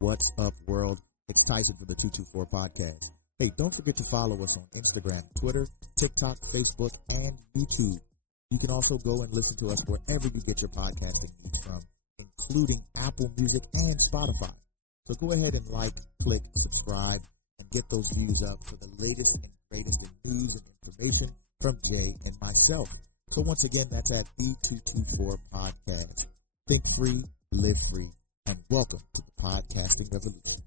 What's up, world? It's Tyson for the 224 podcast. Hey, don't forget to follow us on Instagram, Twitter, TikTok, Facebook, and YouTube. You can also go and listen to us wherever you get your podcasting needs from, including Apple Music and Spotify. So go ahead and like, click, subscribe, and get those views up for the latest and greatest in news and information from Jay and myself. So once again, that's at the 224 podcast. Think free, live free, and welcome to the podcasting revolution.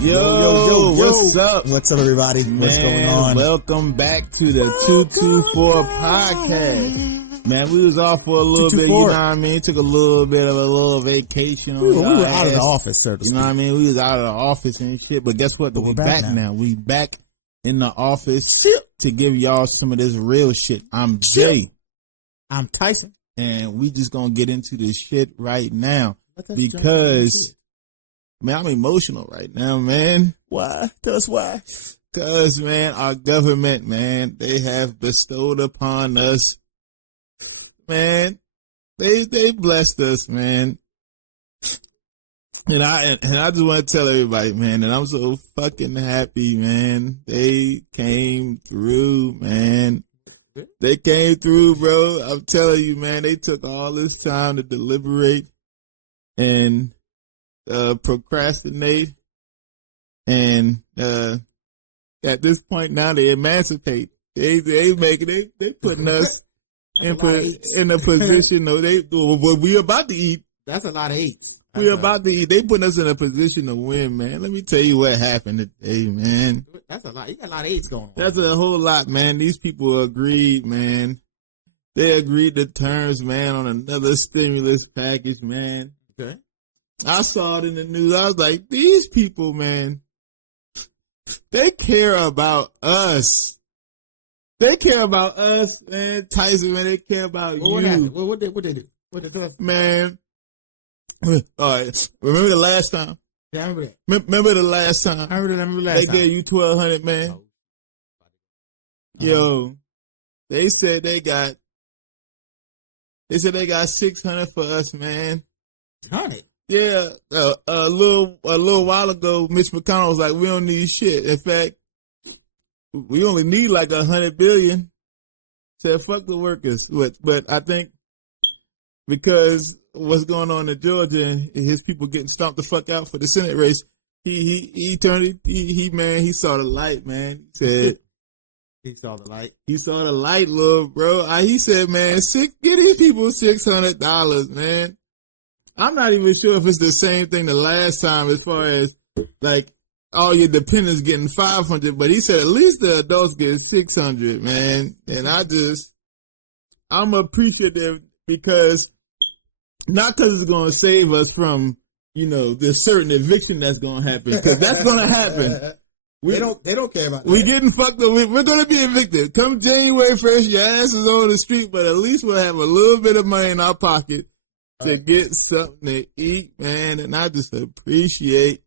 Yo, what's up? What's up, everybody? What's going on? Welcome back to the 224 podcast. Man, we was off for a little bit, you know what I mean? Took a little bit of a little vacation. We were out of the office, sir. You know what I mean? We was out of the office and shit, but guess what? We're back now. We back in the office to give y'all some of this real shit. I'm Jay. I'm Tyson. And we just gonna get into this shit right now because... Man, I'm emotional right now, man. Why? Tell us why. Because, man, our government, man, they have bestowed upon us, man, they blessed us, man. And I just want to tell everybody, man, that I'm so fucking happy, man. They came through, man. They came through, bro. I'm telling you, man, they took all this time to deliberate and procrastinate, and at this point now they emancipate. They putting us in a position. No, we about to eat. That's a lot of eights. We about to eat. They putting us in a position to win, man. Let me tell you what happened today, man. That's a lot. You got a lot of eights going on. That's a whole lot, man. These people agreed, man. They agreed to terms, man, on another stimulus package, man. Okay. I saw it in the news. I was like, these people, man, they care about us. They care about us, man. Tyson, man, they care about you. What happened? What they do? What they do? Man, all right. Remember the last time? Yeah, I remember that. Remember the last time? I remember the last time. They gave you $1,200, man. Oh. Yo, they said they got $600 for us, man. 100. Yeah, a little while ago, Mitch McConnell was like, "We don't need shit. In fact, we only need like 100 billion." Said, "Fuck the workers." But I think because what's going on in Georgia and his people getting stomped the fuck out for the Senate race, he saw the light, man. He said he saw the light. He saw the light, little bro. He said, "Man, get these people $600, man." I'm not even sure if it's the same thing the last time as far as like all your dependents getting 500, but he said at least the adults get 600, man. And I'm appreciative because not because it's going to save us from, this certain eviction that's going to happen, because that's going to happen. They don't care about that. We're getting fucked up. We're going to be evicted. Come January 1st, your ass is on the street, but at least we'll have a little bit of money in our pocket to get something to eat, man. And I just appreciate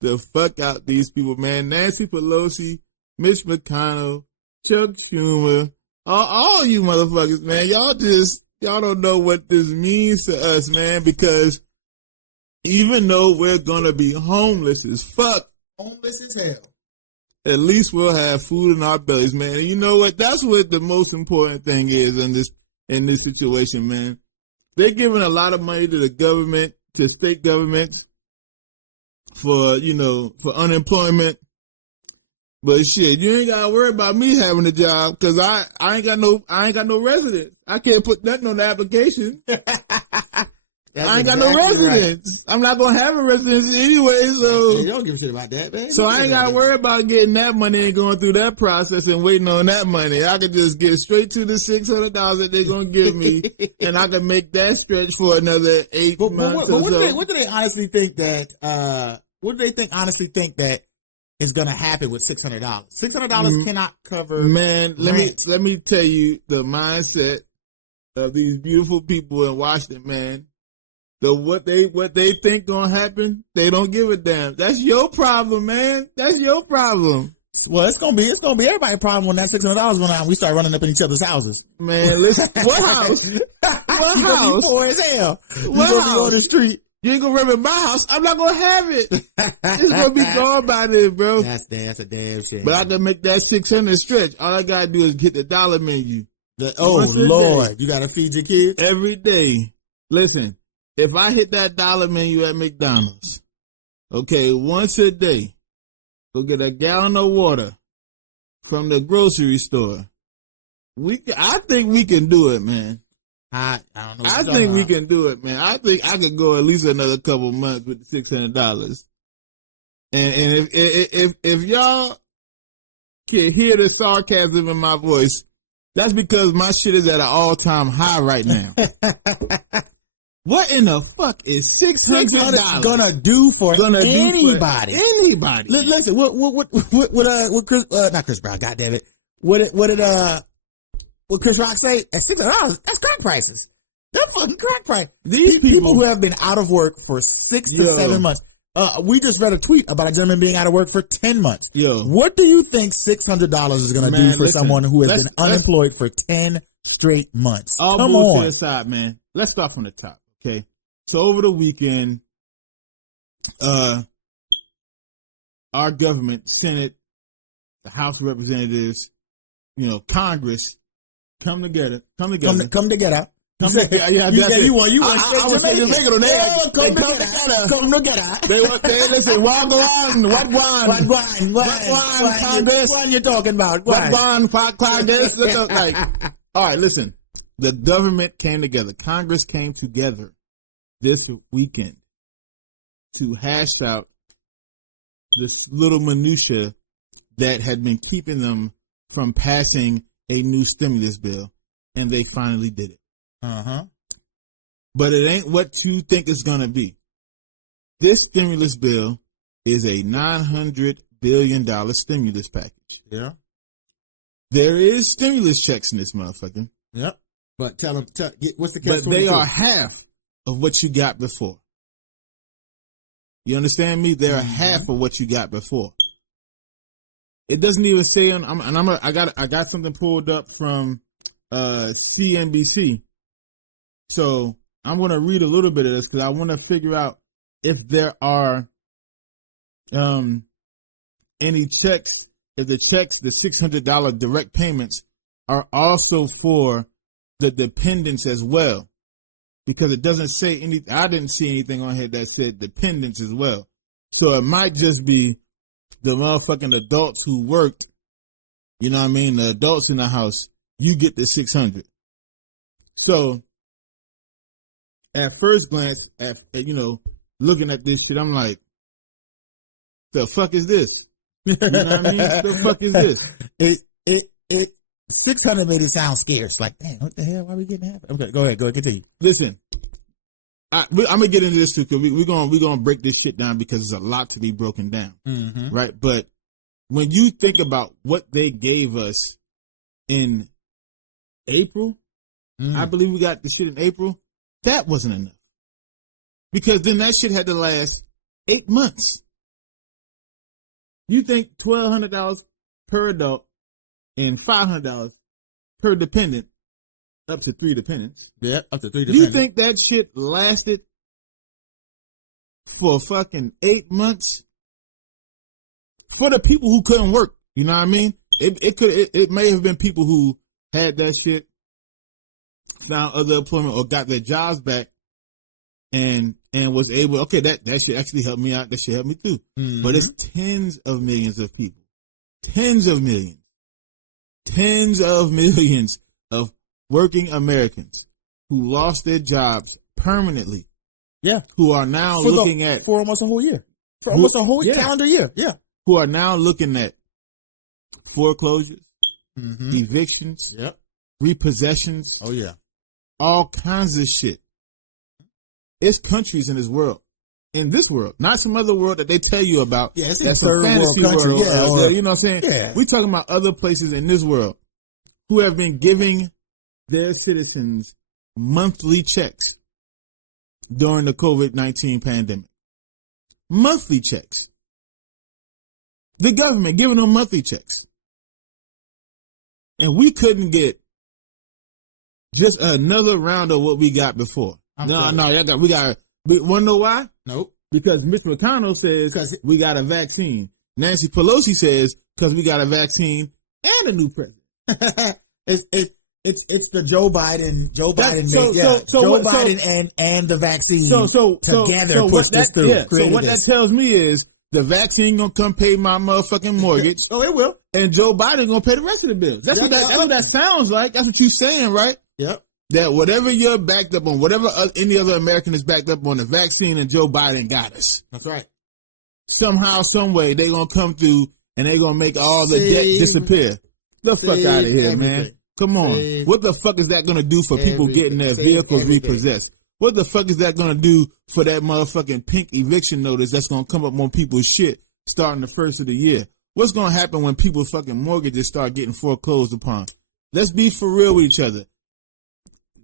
the fuck out these people, man. Nancy Pelosi, Mitch McConnell, Chuck Schumer, all you motherfuckers, man. Y'all don't know what this means to us, man, because even though we're gonna be homeless as fuck, homeless as hell, at least we'll have food in our bellies, man. And you know what? That's what the most important thing is in this situation, man. They're giving a lot of money to the government, to state governments for unemployment. But shit, you ain't gotta worry about me having a job because I ain't got no residence. I can't put nothing on the application. I ain't got no residence. Right. I'm not gonna have a residence anyway, so you don't give a shit about that, man. So I ain't gotta worry about getting that money and going through that process and waiting on that money. I could just get straight to the $600 that they're gonna give me, and I can make that stretch for another 8 months. But what do they honestly think that? What do they honestly think that is gonna happen with $600? $600 cannot cover. Man, let me tell you the mindset of these beautiful people in Washington, man. what they think gonna happen, they don't give a damn. That's your problem, man. That's your problem. Well, it's gonna be everybody's problem when that $600 went out and we start running up in each other's houses. Man, listen, what house? What You gonna house? be poor as hell. You What gonna be on house? the street. You ain't gonna run in my house. I'm not gonna have it. It's gonna be gone by then, bro. That's a damn shame. But I can make that 600 stretch. All I gotta do is hit the dollar menu. Oh Once a Lord, day. you gotta feed your kids. Every day. Listen, if I hit that dollar menu at McDonald's, okay, once a day, go get a gallon of water from the grocery store. I think we can do it, man. I don't know. I think we can do it, man. I think I could go at least another couple months with the $600. And if y'all can hear the sarcasm in my voice, that's because my shit is at an all-time high right now. What in the fuck is $600 gonna do for anybody? Anybody. Listen, what Chris, not Chris Brown, goddamn it. What Chris Rock say? At $600, that's crack prices. That's fucking crack price. These people who have been out of work for 6 to 7 months. We just read a tweet about a gentleman being out of work for 10 months. Yo. What do you think $600 is going to do for someone who has been unemployed for 10 straight months? All Come bullshit on. aside, man. Let's start from the top, okay? So over the weekend, our government, Senate, the House of Representatives, Congress, come together. Come together. Come together. You want I was saying Jamaican on that. Come together. They listen, what Congress? What you talking about? What Congress? Look like. All right, listen. The government came together. Congress came together this weekend to hash out this little minutia that had been keeping them from passing a new stimulus bill, and they finally did it. But it ain't what you think it's gonna be. This stimulus bill is a $900 billion stimulus package. Yeah. There is stimulus checks in this motherfucker. Yep. But what's the catch? But they are half of what you got before. You understand me? They are half of what you got before. It doesn't even say I got something pulled up from CNBC. So I'm going to read a little bit of this because I want to figure out if there are any checks, if the checks, the $600 direct payments are also for the dependents as well. Because it doesn't say anything. I didn't see anything on here that said dependents as well. So it might just be the motherfucking adults who worked. You know what I mean? The adults in the house, you get the 600. So at first glance, at looking at this shit, I'm like, the fuck is this? You know what I mean? The fuck is this? It 600 made it sound scarce. Like, damn, what the hell? Why are we getting half? Okay, go ahead, continue. Listen, I'm gonna get into this too because we're gonna break this shit down because there's a lot to be broken down, right? But when you think about what they gave us in April, I believe we got the shit in April. That wasn't enough because then that shit had to last 8 months. You think $1,200 per adult and $500 per dependent, up to 3 dependents. Yeah, up to 3 Do dependents. you think that shit lasted for fucking 8 months? For the people who couldn't work, you know what I mean? It may have been people who had that shit, found other employment or got their jobs back and was able, okay, that shit actually helped me out. That shit helped me too. But it's tens of millions of people. Tens of millions of working Americans who lost their jobs permanently. Yeah. Who are now looking at. For almost a whole year. For almost a whole calendar year. Yeah. Who are now looking at foreclosures, evictions, repossessions. Oh, yeah. All kinds of shit. It's countries in this world. In this world, not some other world that they tell you about. Yeah, it's that's a third fantasy world country. world. You know what I'm saying? Yeah. We're talking about other places in this world who have been giving their citizens monthly checks during the COVID-19 pandemic. Monthly checks. The government giving them monthly checks. And we couldn't get just another round of what we got before. We wanna know why? Nope. Because Mitch McConnell says we got a vaccine. Nancy Pelosi says because we got a vaccine and a new president. It's the Joe Biden and the vaccine together pushed this through. Yeah, so what that tells me is the vaccine gonna come pay my motherfucking mortgage. Oh, it will. And Joe Biden gonna pay the rest of the bills. That's what that sounds like. That's what you're saying, right? Yep. That whatever you're backed up on, whatever any other American is backed up on, the vaccine and Joe Biden got us. That's right. Somehow, some way, they gonna come through and they gonna make all the debt disappear. The fuck out of here, man. Come on. What the fuck is that gonna do for people getting their vehicles repossessed? What the fuck is that gonna do for that motherfucking pink eviction notice that's gonna come up on people's shit starting the first of the year? What's gonna happen when people's fucking mortgages start getting foreclosed upon? Let's be for real with each other.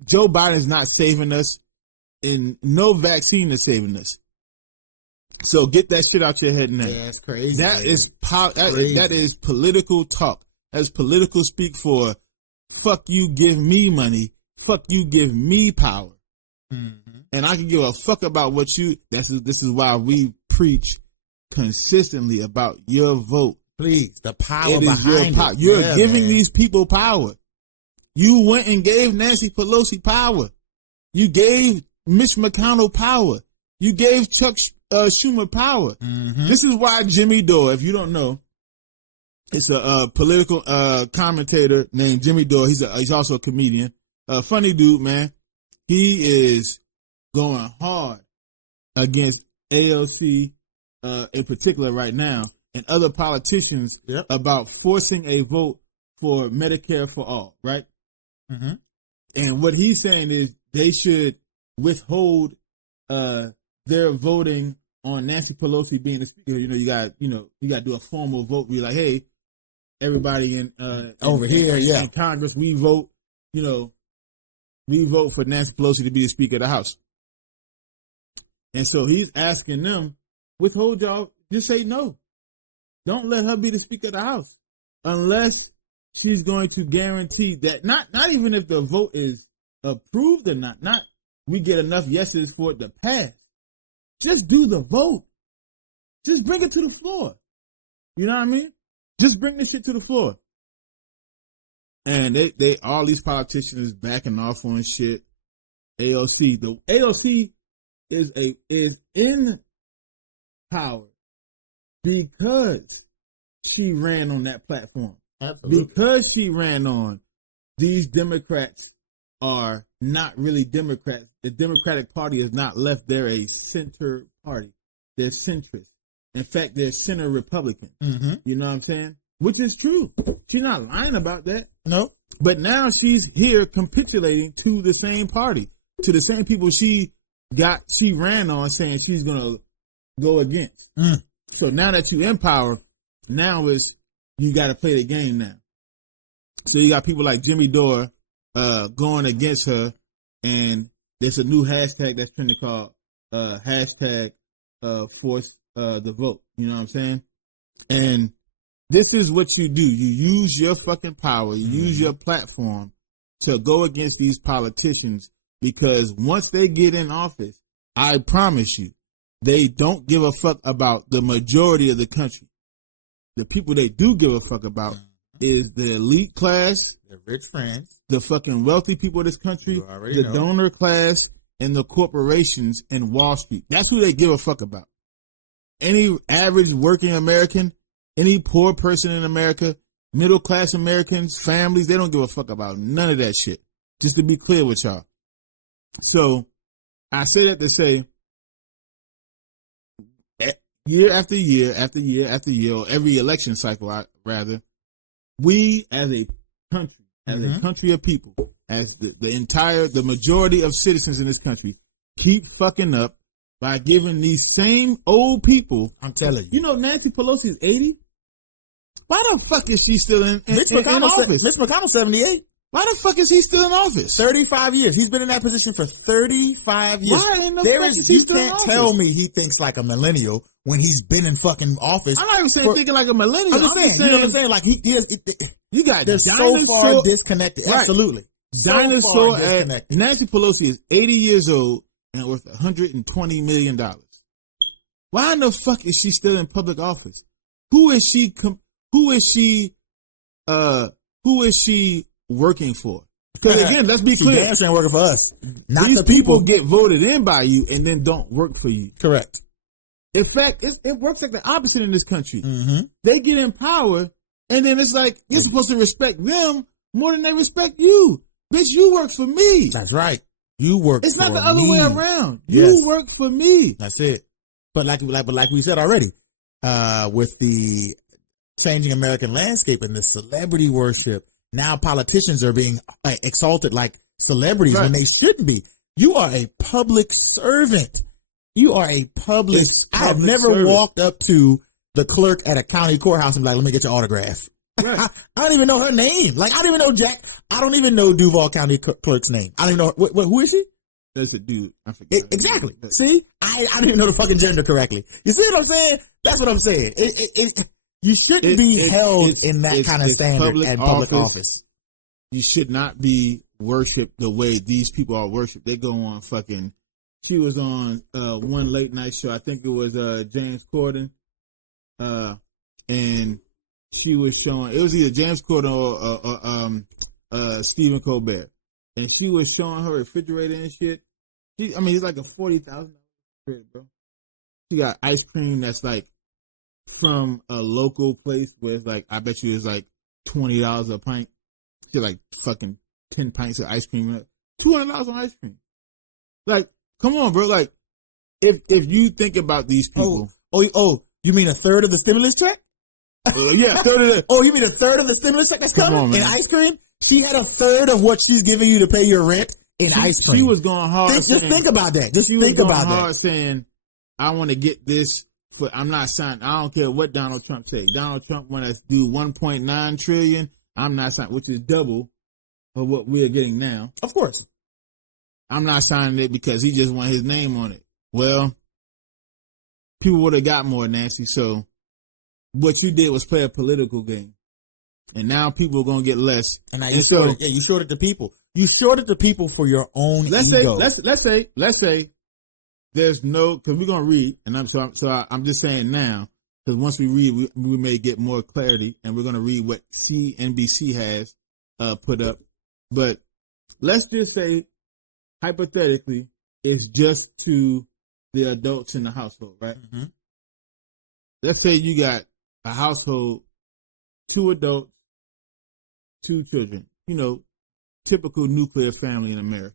Joe Biden's not saving us, and no vaccine is saving us. So get that shit out your head now. Yeah, that's crazy. That is political talk. That's political speak for fuck you, give me money. Fuck you, give me power. Mm-hmm. And I can give a fuck about what you. This is why we preach consistently about your vote. Please, the power it is behind your power. it. You're giving these people power. You went and gave Nancy Pelosi power. You gave Mitch McConnell power. You gave Chuck Schumer power. Mm-hmm. This is why Jimmy Dore, if you don't know, it's a political commentator named Jimmy Dore. He's also a comedian. Funny dude, man. He is going hard against AOC in particular right now and other politicians about forcing a vote for Medicare for all, right? Mm-hmm. And what he's saying is they should withhold their voting on Nancy Pelosi being the speaker. You got to do a formal vote. Be like, hey, everybody in Congress, we vote. We vote for Nancy Pelosi to be the Speaker of the House. And so he's asking them, withhold y'all, just say no. Don't let her be the Speaker of the House unless she's going to guarantee that not even if the vote is approved or not we get enough yeses for it to pass. Just do the vote. Just bring it to the floor. You know what I mean? Just bring this shit to the floor. And they all these politicians backing off on shit. AOC, the AOC is in power because she ran on that platform. Absolutely. Because she ran on, these Democrats are not really Democrats. The Democratic Party has not left. They're a center party. They're centrist. In fact, they're center Republican. Mm-hmm. You know what I'm saying? Which is true. She's not lying about that. No. But now she's here capitulating to the same party, to the same people she ran on, saying she's going to go against. Mm. So now that you in power, now you got to play the game now. So you got people like Jimmy Dore going against her, and there's a new hashtag that's trending called hashtag force the vote. You know what I'm saying? And this is what you do. You use your fucking power, you use your platform to go against these politicians, because once they get in office, I promise you, they don't give a fuck about the majority of the country. The people they do give a fuck about is the elite class, the rich friends, the fucking wealthy people of this country, the donor class, and the corporations in Wall Street. That's who they give a fuck about. Any average working American, any poor person in America, middle class Americans, families, they don't give a fuck about none of that shit. Just to be clear with y'all. So I say that to say, year after year after year after year, or every election cycle, we as a country, a country of people, as the majority of citizens in this country, keep fucking up by giving these same old people. I'm telling you. You know, Nancy Pelosi is 80. Why the fuck is she still in office? Mitch McConnell's 78. Why the fuck is he still in office? 35 years. He's been in that position for 35 years. Why in the fuck is he you still in can't office? tell me he thinks like a millennial when he's been in fucking office. I'm not even saying thinking like a millennial. I'm just saying, you know what I'm saying? Like he is. You got They're dinosaur, so far disconnected. Right. Absolutely. Dinosaur Nancy Pelosi is 80 years old and worth $120 million. Why in the fuck is she still in public office? Who is she? Who is she working for? Because again, let's be clear. She ain't working for us. Not These the people. get voted in by you and then don't work for you. Correct. In fact, it works like the opposite in this country. Mm-hmm. They get in power, and then it's like you're supposed to respect them more than they respect you. Bitch, you work for me. That's right. You work. It's for not the other me. way around. Yes. You work for me. That's it. But like we said already, with the changing American landscape and the celebrity worship, now politicians are being exalted like celebrities when they shouldn't be. You are a public servant. You are a public. I have never walked up to the clerk at a county courthouse and be like, "Let me get your autograph." Right. I don't even know her name. Like I don't even know Jack. I don't even know Duval County clerk's name. I don't even know who is she. That's a dude. I forget. Exactly. See, I don't even know the fucking gender correctly. You see what I'm saying? That's what I'm saying. You shouldn't be held in that kind of standard at public office. You should not be worshipped the way these people are worshipped. They go on fucking. She was on one late night show. I think it was James Corden, and she was showing. It was either James Corden or Stephen Colbert, and she was showing her refrigerator and shit. It's like a $40,000 refrigerator, bro. She got ice cream that's like from a local place where it's like I bet you it's like $20 a pint. She like fucking 10 pints of ice cream, $200 on ice cream. Like, come on, bro. Like, if you think about these people, you mean a third of the stimulus check? Yeah, third of the. Oh, you mean a third of the stimulus check that's coming in ice cream? She had a third of what she's giving you to pay your rent in ice cream. She was going hard. Just think about that. Just think about that. Hard saying, I want to get this. I'm not signing. I don't care what Donald Trump say. Donald Trump want to do 1.9 trillion. I'm not signing, which is double of what we are getting now. Of course. I'm not signing it because he just want his name on it. Well, people would have got more, Nancy. So what you did was play a political game. And now people are going to get less. And now you shorted it to people. You shorted the people for your own ego. Let's say there's no, because we're going to read, and I'm just saying now, because once we read, we may get more clarity, and we're going to read what CNBC has put up. But let's just say, hypothetically, it's just to the adults in the household, right? Mm-hmm. Let's say you got a household, 2 adults, 2 children. Typical nuclear family in America.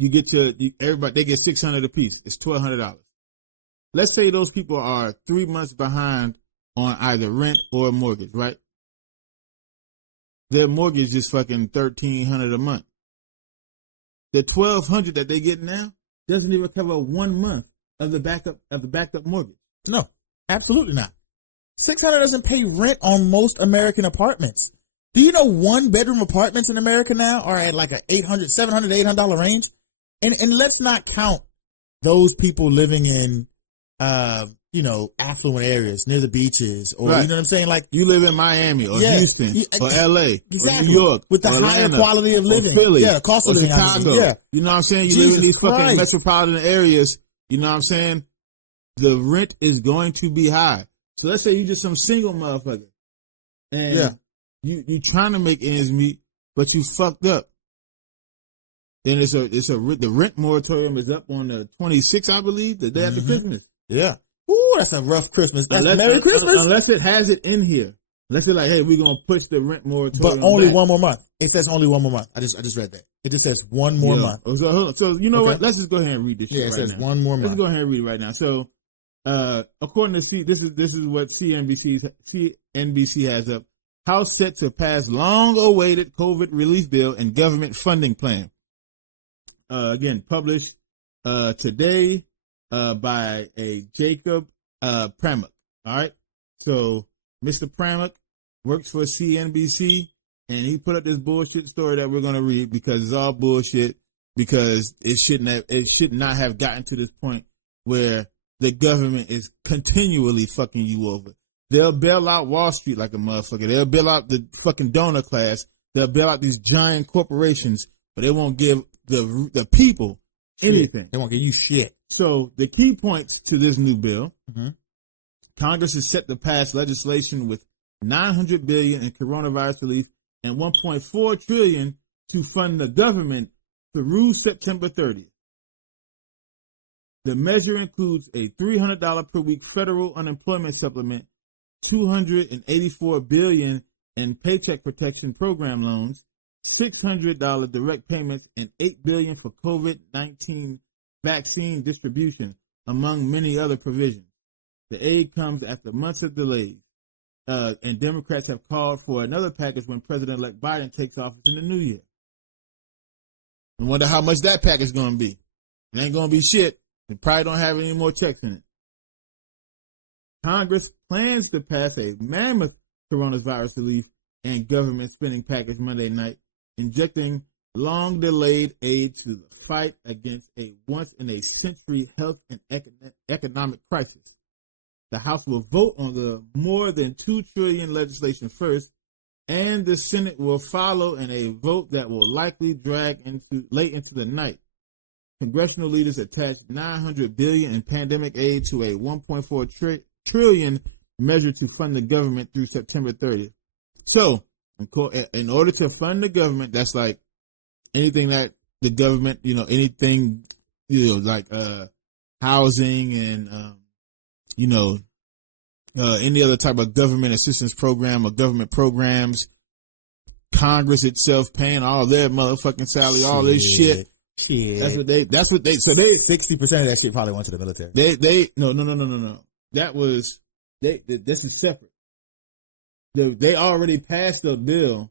You get everybody, they get $600 apiece. It's $1,200. Let's say those people are 3 months behind on either rent or mortgage, right? Their mortgage is fucking $1,300 a month. The $1,200 that they get now doesn't even cover 1 month of the backup mortgage. No, absolutely not. $600 doesn't pay rent on most American apartments. Do you know 1-bedroom apartments in America now are at like a $700, $800 range? And let's not count those people living in, affluent areas near the beaches, or right. You know what I'm saying? Like you live in Miami or Houston or LA or New York with the higher quality of living, Philly, cost of living, Chicago. Yeah, you know what I'm saying? You live in these fucking metropolitan areas. You know what I'm saying? The rent is going to be high. So let's say you just some single motherfucker, and you trying to make ends meet, but you fucked up. Then the rent moratorium is up on the 26th, I believe, the day after Christmas. Yeah. Ooh, that's a rough Christmas. That's Merry Christmas. Unless it has it in here. Unless it's like, hey, we're gonna push the rent moratorium. But only back. 1 more month. It says only 1 more month. I just read that. It just says 1 more month. So you know what? Let's just go ahead and read this shit it says now. 1 more month. Let's go ahead and read it right now. So according to this is what CNBC has up. House set to pass long-awaited COVID relief bill and government funding plan. Again, published today by a Jacob Pramuk. All right. So Mr. Pramuk works for CNBC. and he put up this bullshit story that we're gonna read because it's all bullshit. Because it should not have gotten to this point where the government is continually fucking you over. They'll bail out Wall Street like a motherfucker. They'll bail out the fucking donor class. They'll bail out these giant corporations, but they won't give the people anything. They won't give you shit. So the key points to this new bill: Congress is set to pass legislation with $900 billion in coronavirus relief and $1.4 trillion to fund the government through September 30th. The measure includes a $300 per week federal unemployment supplement, $284 billion in Paycheck Protection Program loans, $600 direct payments, and $8 billion for COVID-19 vaccine distribution, among many other provisions. The aid comes after months of delays, and Democrats have called for another package when President-elect Biden takes office in the new year. I wonder how much that package is going to be. It ain't going to be shit. It probably don't have any more checks in it. Congress plans to pass a mammoth coronavirus relief and government spending package Monday night, injecting long-delayed aid to the fight against a once-in-a-century health and economic crisis. The House will vote on the more than $2 trillion legislation first, and the Senate will follow in a vote that will likely drag late into the night. Congressional leaders attached $900 billion in pandemic aid to a $1.4 trillion measure to fund the government through September 30th. So, in order to fund the government, that's like anything that the government, anything, like housing and, any other type of government assistance program or government programs, Congress itself paying all their motherfucking salary, all this shit. Shit. So they 60% of that shit probably went to the military. No. This is separate. They already passed the bill.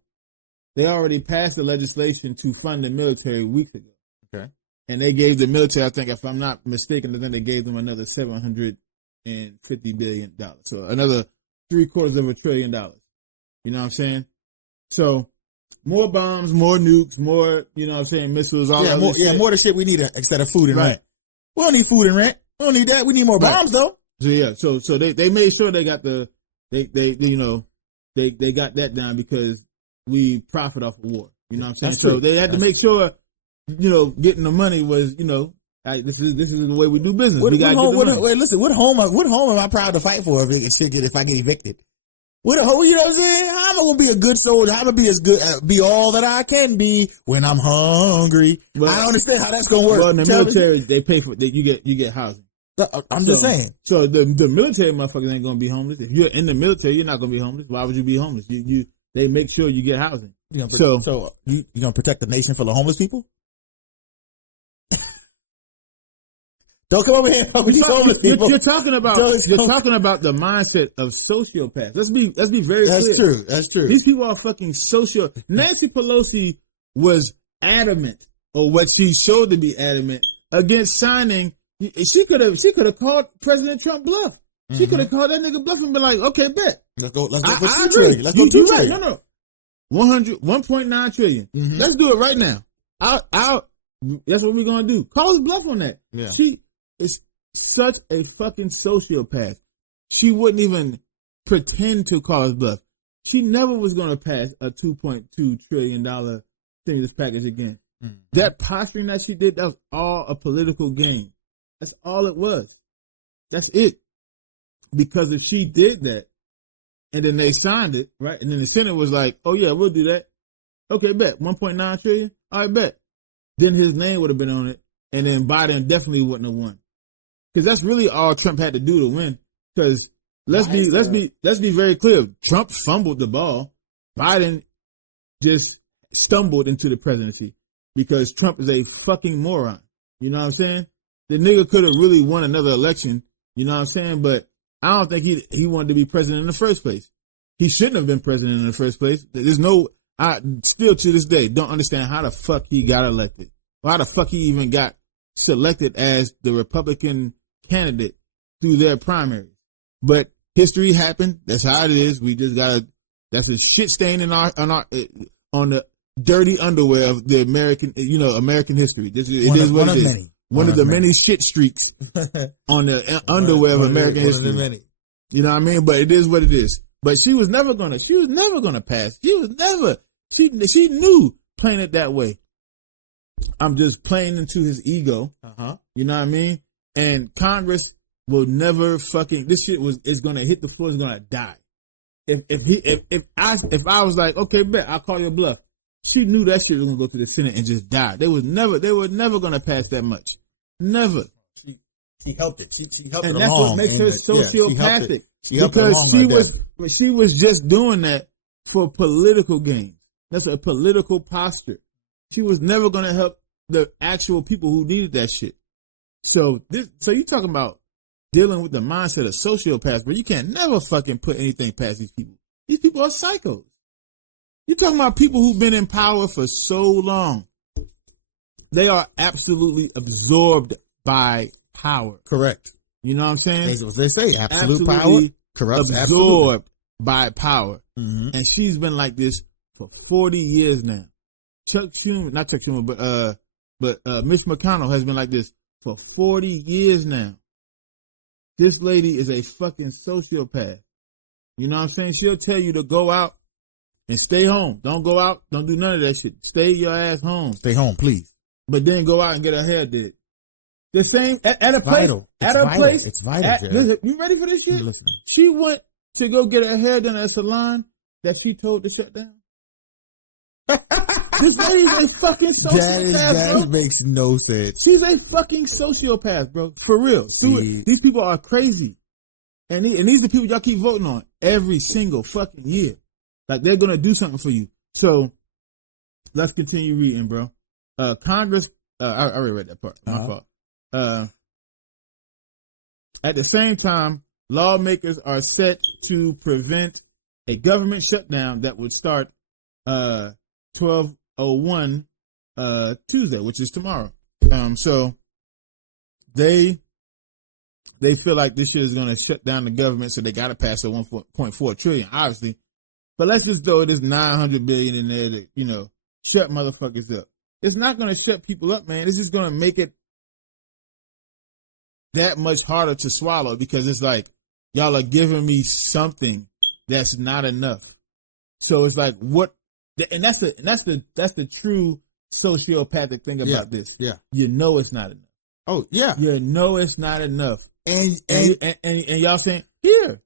They already passed the legislation to fund the military weeks ago. Okay. And they gave the military, I think, if I'm not mistaken, then they gave them another $750 billion. So another $750 billion. You know what I'm saying? So more bombs, more nukes, more, missiles, all that. More the shit we need instead of food and rent. We don't need food and rent. We don't need that. We need more bombs though. So they made sure they got they got that down because we profit off of war. You know what I'm saying? So they had to make sure, getting the money was, this is the way we do business. We gotta get the money. Wait, listen, what home am I proud to fight for if I get evicted? What home, you know what I'm saying? How am I gonna be a good soldier? How am I gonna be as good, be all that I can be when I'm hungry? Well, I don't understand how that's gonna work. Well, in the military, they pay for you get housing. I'm just saying. So the military motherfuckers ain't gonna be homeless. If you're in the military, you're not gonna be homeless. Why would you be homeless? They make sure you get housing. So you gonna protect the nation full of homeless people? Don't come over here and fuck with these homeless people. You're talking about the mindset of sociopaths. Let's be very clear. That's true. Have people are fucking social. Nancy Pelosi was adamant, or what she showed to be adamant, against signing. She could have called President Trump bluff. She could have called that nigga bluff and been like, okay, bet. Let's go for I 2 trillion. Let's go 2 trillion. Right. No. 1.9 trillion. Let's do it right now. That's what we're gonna do. Call us bluff on that. Yeah. She is such a fucking sociopath. She wouldn't even pretend to call us bluff. She never was gonna pass a $2.2 trillion stimulus package again. That posturing that she did, that was all a political game. That's all it was. That's it. Because if she did that, and then they signed it, right? And then the Senate was like, oh yeah, we'll do that. Okay, bet. 1.9 trillion? All right, bet. Then his name would have been on it, and then Biden definitely wouldn't have won. Because that's really all Trump had to do to win. Because let's be very clear. Trump fumbled the ball. Biden just stumbled into the presidency because Trump is a fucking moron. You know what I'm saying? The nigga could have really won another election. You know what I'm saying? But I don't think he wanted to be president in the first place. He shouldn't have been president in the first place. I still to this day don't understand how the fuck he got elected. Or how the fuck he even got selected as the Republican candidate through their primary. But history happened. That's how it is. We just gotta That's a shit stain in our on the dirty underwear of the American, American history. It is what it is. One of the many shit streaks on the underwear of American history. You know what I mean? But it is what it is. But she was never gonna pass. She knew playing it that way. I'm just playing into his ego. You know what I mean? And Congress will never this shit is gonna hit the floor, it's gonna die. If I was like, okay, bet, I'll call your bluff. She knew that shit was gonna go to the Senate and just die. They were never gonna pass that much. Never. She helped it. She helped and it that's along. what makes her sociopathic. Because she was just doing that for political gain. That's a political posture. She was never gonna help the actual people who needed that shit. So you talking about dealing with the mindset of sociopaths, but you can't never fucking put anything past these people. These people are psychos. You're talking about people who've been in power for so long. They are absolutely absorbed by power. Correct. You know what I'm saying? That's what they say. Absolute power corrupts. Absorbed by power. Mm-hmm. And she's been like this for 40 years now. Not Chuck Schumer, but Mitch McConnell has been like this for 40 years now. This lady is a fucking sociopath. You know what I'm saying? She'll tell you to go out and stay home. Don't go out. Don't do none of that shit. Stay your ass home. Stay home, please. But then go out and get her hair did. The same at a place. Vital. At a place. It's vital. Listen, you ready for this shit? I'm listening. She went to go get her hair done at a salon that she told to shut down. This lady's a fucking sociopath, that makes no sense. She's a fucking sociopath, bro. For real. These people are crazy. And these are the people y'all keep voting on every single fucking year. Like, they're going to do something for you. So, let's continue reading, bro. Congress, I already read that part. My fault. At the same time, lawmakers are set to prevent a government shutdown that would start 12:01 Tuesday, which is tomorrow. So they feel like this shit is going to shut down the government, so they got to pass a 1.4 trillion, obviously. But let's just throw this 900 billion in there to, shut motherfuckers up. It's not going to shut people up, man. This is going to make it that much harder to swallow, because it's like, y'all are giving me something that's not enough. So it's like, what? And that's the true sociopathic thing about this. Yeah, you know it's not enough. Oh yeah, you know it's not enough. And y'all saying, here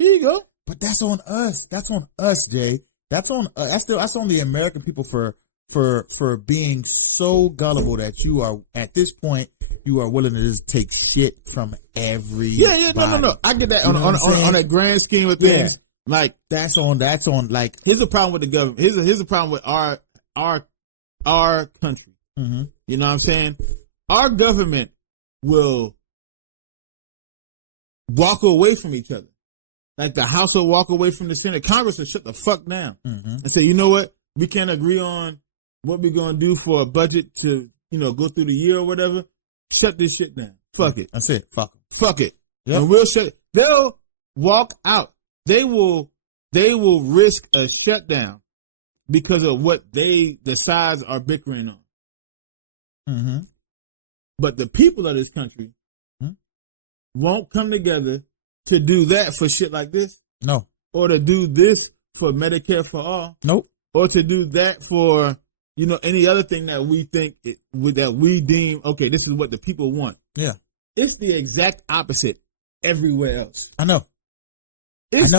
you go. But that's on us. That's on us, Jay. That's on the American people for being so gullible that you are, at this point, you are willing to just take shit from every. No. I get that on a grand scheme of things. Yeah. Like, that's on like, here's a problem with the government. Here's a problem with our country. Mm-hmm. You know what I'm saying? Our government will walk away from each other. Like, the House will walk away from the Senate. Congress will shut the fuck down and say, you know what? We can't agree on what we're going to do for a budget to, go through the year or whatever. Shut this shit down. Fuck it. That's it. Fuck it. Yep. And we'll shut it. They'll walk out. They will risk a shutdown because of what the sides are bickering on. Mm-hmm. But the people of this country won't come together to do that for shit like this. No. Or to do this for Medicare for all. Nope. Or to do that for, any other thing that we think that we deem, okay, this is what the people want. Yeah. It's the exact opposite everywhere else. I know. It's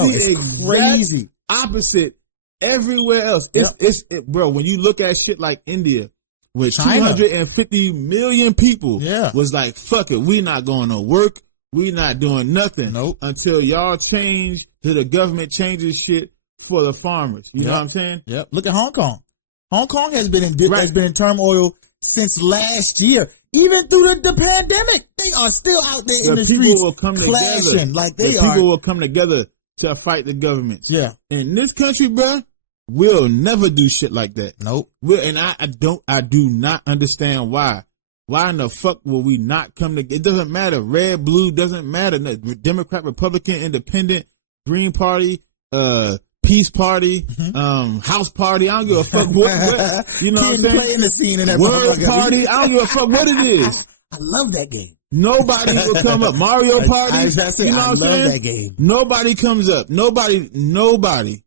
crazy. Opposite everywhere else. Bro, when you look at shit like India, with China, 250 million people, was like, fuck it, we not going to work. We not doing nothing until y'all change, till the government changes shit for the farmers. You know what I'm saying? Yep. Look at Hong Kong. Hong Kong has been in turmoil since last year. Even through the pandemic, they are still out there in the streets will come clashing. Together. People will come together to fight the governments. Yeah. In this country, bro, we'll never do shit like that. Nope. I do not understand why. Why in the fuck will we not come together? It doesn't matter. Red, blue, doesn't matter. Democrat, Republican, Independent, Green Party, peace party, house party. I don't give a fuck what you know what I'm saying? Playing the scene and that Word party. I don't give a fuck what it is. I love that game. Nobody will come up. Mario Party. You know what I'm saying? That game. Nobody comes up. Nobody.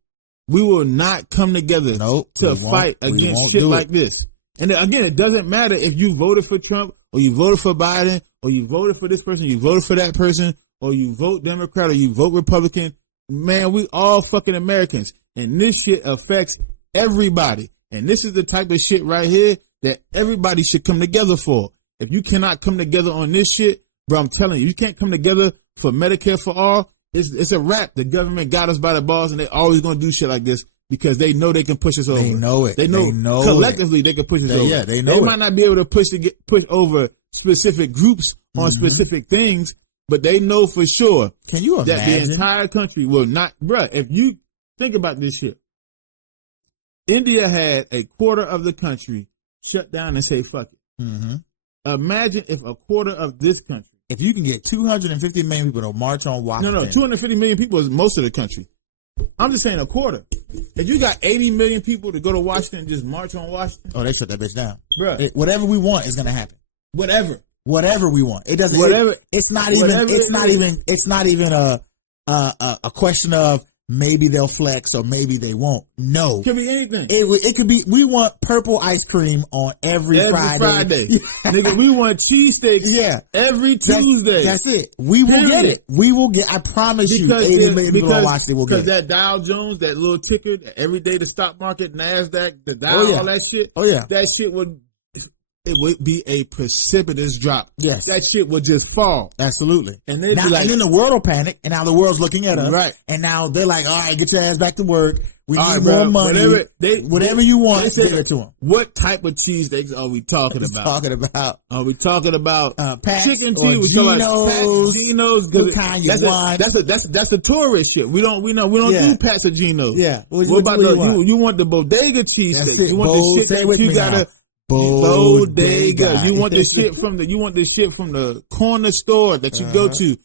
We will not come together to fight against shit like this. And again, it doesn't matter if you voted for Trump or you voted for Biden or you voted for this person, you voted for that person, or you vote Democrat or you vote Republican. Man, we all fucking Americans. And this shit affects everybody. And this is the type of shit right here that everybody should come together for. If you cannot come together on this shit, bro, I'm telling you, you can't come together for Medicare for all. It's a wrap. The government got us by the balls, and they always gonna do shit like this because they know they can push us over. They know it. They know collectively they can push us over. Yeah, they know They it. might not be able to push over specific groups on specific things, but they know for sure. Can you imagine? That the entire country will not, bruh, if you think about this shit, India had a quarter of the country shut down and say fuck it. Mm-hmm. Imagine if a quarter of this country. If you can get 250 million people to march on Washington. No, 250 million people is most of the country. I'm just saying a quarter. If you got 80 million people to go to Washington and just march on Washington. Oh, they shut that bitch down. Bruh. Whatever we want is going to happen. Whatever we want. It doesn't. It's not even a question of maybe they'll flex or maybe they won't. No. It could be anything. It could be, we want purple ice cream on every Friday. Nigga, we want cheesesteaks every Tuesday. That's it. We will get it. We will get, I promise you, 80 million people on Washington will get it. Because that Dow Jones, that little ticker, every day the stock market, NASDAQ, the Dow, all that shit. Oh, yeah. That shit it would be a precipitous drop. Yes. That shit would just fall. Absolutely. And then the world will panic, and now the world's looking at us. Right. And now they're like, all right, get your ass back to work. We need more money. Whatever you want, give it to them. What type of cheesesteaks are we talking about? Are we talking about chicken tea? We talking about Geno's. What kind you want? That's the tourist shit. We don't do Pats or Geno's. Yeah. What about you want the bodega cheesesteak? You want the shit that you gotta. Bodega. You want the shit from the corner store that you go to.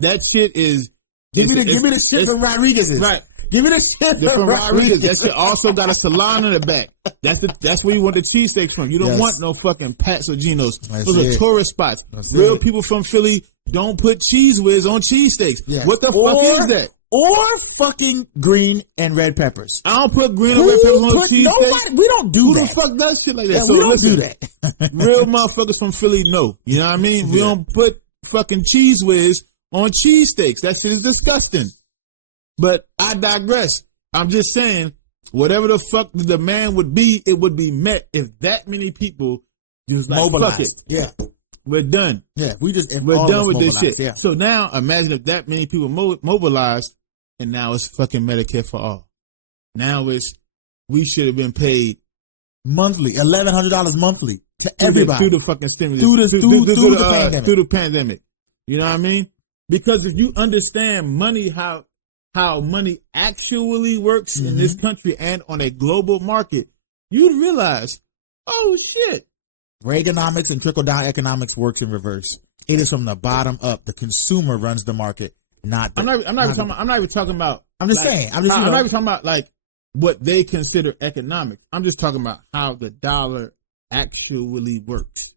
That shit is. Give me the shit from Rodriguez's. Right. Give me the shit from Rodriguez. That shit also got a salon in the back. That's where you want the cheesesteaks from. You don't want no fucking Pats or Geno's. Those are tourist spots. Real people from Philly don't put Cheese Whiz on cheesesteaks. Yes. What the fuck is that? Or fucking green and red peppers. I don't put green and red peppers on cheesesteaks. We don't do that. Who the fuck does shit like that? Yeah, so we don't do that. Real motherfuckers from Philly know. You know what I mean? We don't put fucking Cheese Whiz on cheesesteaks. That shit is disgusting. But I digress. I'm just saying, whatever the fuck the demand would be, it would be met if that many people just like, mobilized. Fuck it. Yeah. We're done. Yeah, we're done with this shit. Yeah. So now imagine if that many people mobilized, and now it's fucking Medicare for all. Now we should have been paid monthly, $1,100 monthly to everybody through the fucking stimulus, through the pandemic. Through the pandemic. You know what I mean? Because if you understand money, how money actually works in this country and on a global market, you'd realize, oh shit. Reaganomics and trickle-down economics works in reverse. It is from the bottom up. The consumer runs the market, not the... I'm not even talking about... I'm just saying. I'm not even talking about, like, what they consider economics. I'm just talking about how the dollar actually works.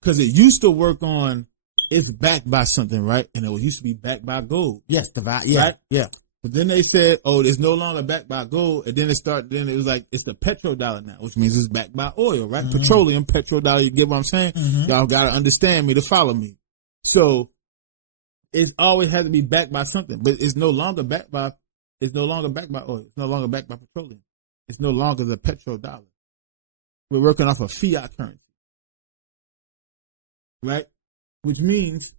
Because it used to work on, it's backed by something, right? And it used to be backed by gold. Yes, right? Yeah. But then they said, oh, it's no longer backed by gold. And then it was like, it's the petrodollar now, which means it's backed by oil, right? Petroleum, petrodollar, you get what I'm saying? Y'all got to understand me to follow me. So it always had to be backed by something, but it's no longer backed by oil. It's no longer backed by petroleum. It's no longer the petrodollar. We're working off of fiat currency, right? Which means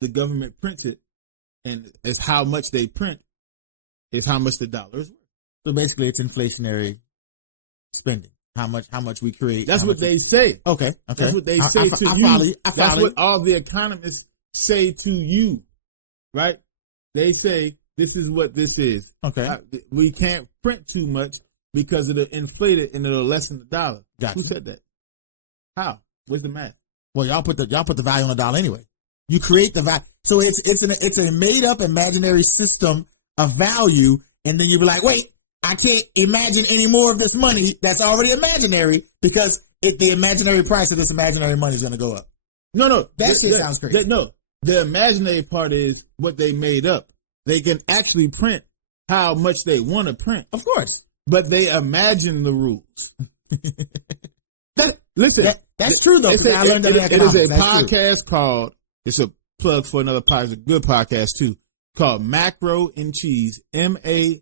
the government prints it. And it's how much they print is how much the dollar is worth. So basically, it's inflationary spending. How much we create. That's what they say. Okay. That's what they say to you. Follow you. That's what all the economists say to you, right? They say this is what this is. Okay. We can't print too much because it'll inflate it and it'll lessen the dollar. Gotcha. Who said that? How? Where's the math? Well, y'all put the value on the dollar anyway. You create the value. So it's a made up imaginary system a value, and then you be like, wait, I can't imagine any more of this money that's already imaginary because the imaginary price of this imaginary money is going to go up. No. That shit sounds crazy. The imaginary part is what they made up. They can actually print how much they want to print. Of course. But they imagine the rules. That's true, though. It is a podcast called, it's a plug for another podcast, a good podcast too, called Macro and Cheese, MACRO,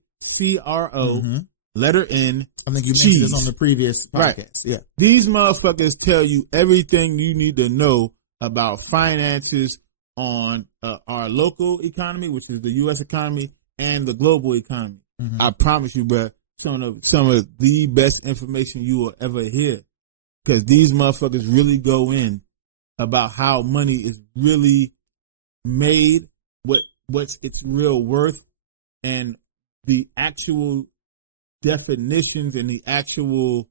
letter N. I think you cheese. mentioned this on the previous podcast. Right. Yeah. These motherfuckers tell you everything you need to know about finances on our local economy, which is the U.S. economy, and the global economy. Mm-hmm. I promise you, bro, some of the best information you will ever hear. Because these motherfuckers really go in about how money is really made, what's its real worth, and the actual definitions and the actual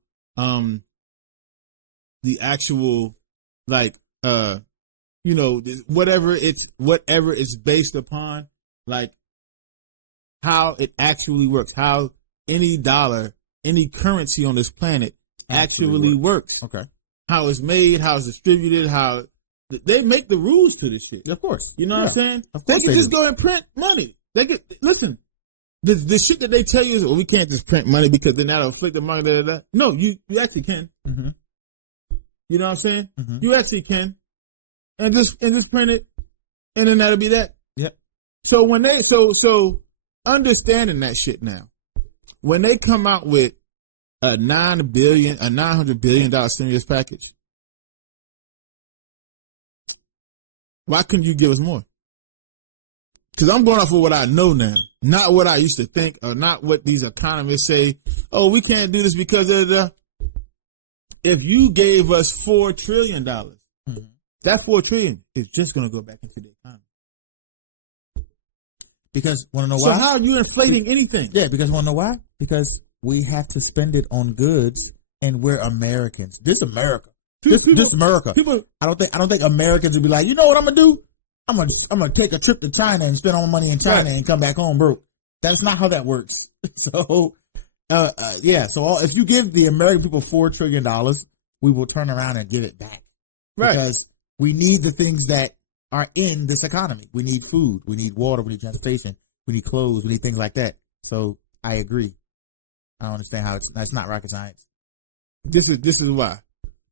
whatever it's based upon, like how it actually works, how any dollar, any currency on this planet actually works. Okay. How it's made, how it's distributed, how they make the rules to this shit. Of course. You know what I'm saying? Of course they can just go and print money. They could listen. The shit that they tell you is, well, we can't just print money because then that'll afflict the money. Da, da, da. No, you actually can. Mm-hmm. You know what I'm saying? Mm-hmm. You actually can, and just print it, and then that'll be that. Yep. So when they so understanding that shit now, when they come out with a $900 billion stimulus package, why couldn't you give us more? Because I'm going off of what I know now, not what I used to think, or not what these economists say. Oh, we can't do this because of the. If you gave us $4 trillion, mm-hmm. that $4 trillion is just going to go back into the economy. Because want to know why? So how are you inflating anything? Yeah, because want to know why? Because we have to spend it on goods, and we're Americans. This America. This America. I don't think Americans would be like, you know what I'm gonna do? I'm gonna take a trip to China and spend all my money in China and come back home broke. That's not how that works. So, So if you give the American people $4 trillion, we will turn around and give it back. Right. Because we need the things that are in this economy. We need food. We need water. We need transportation. We need clothes. We need things like that. So I agree. I don't understand how that's not rocket science. This is why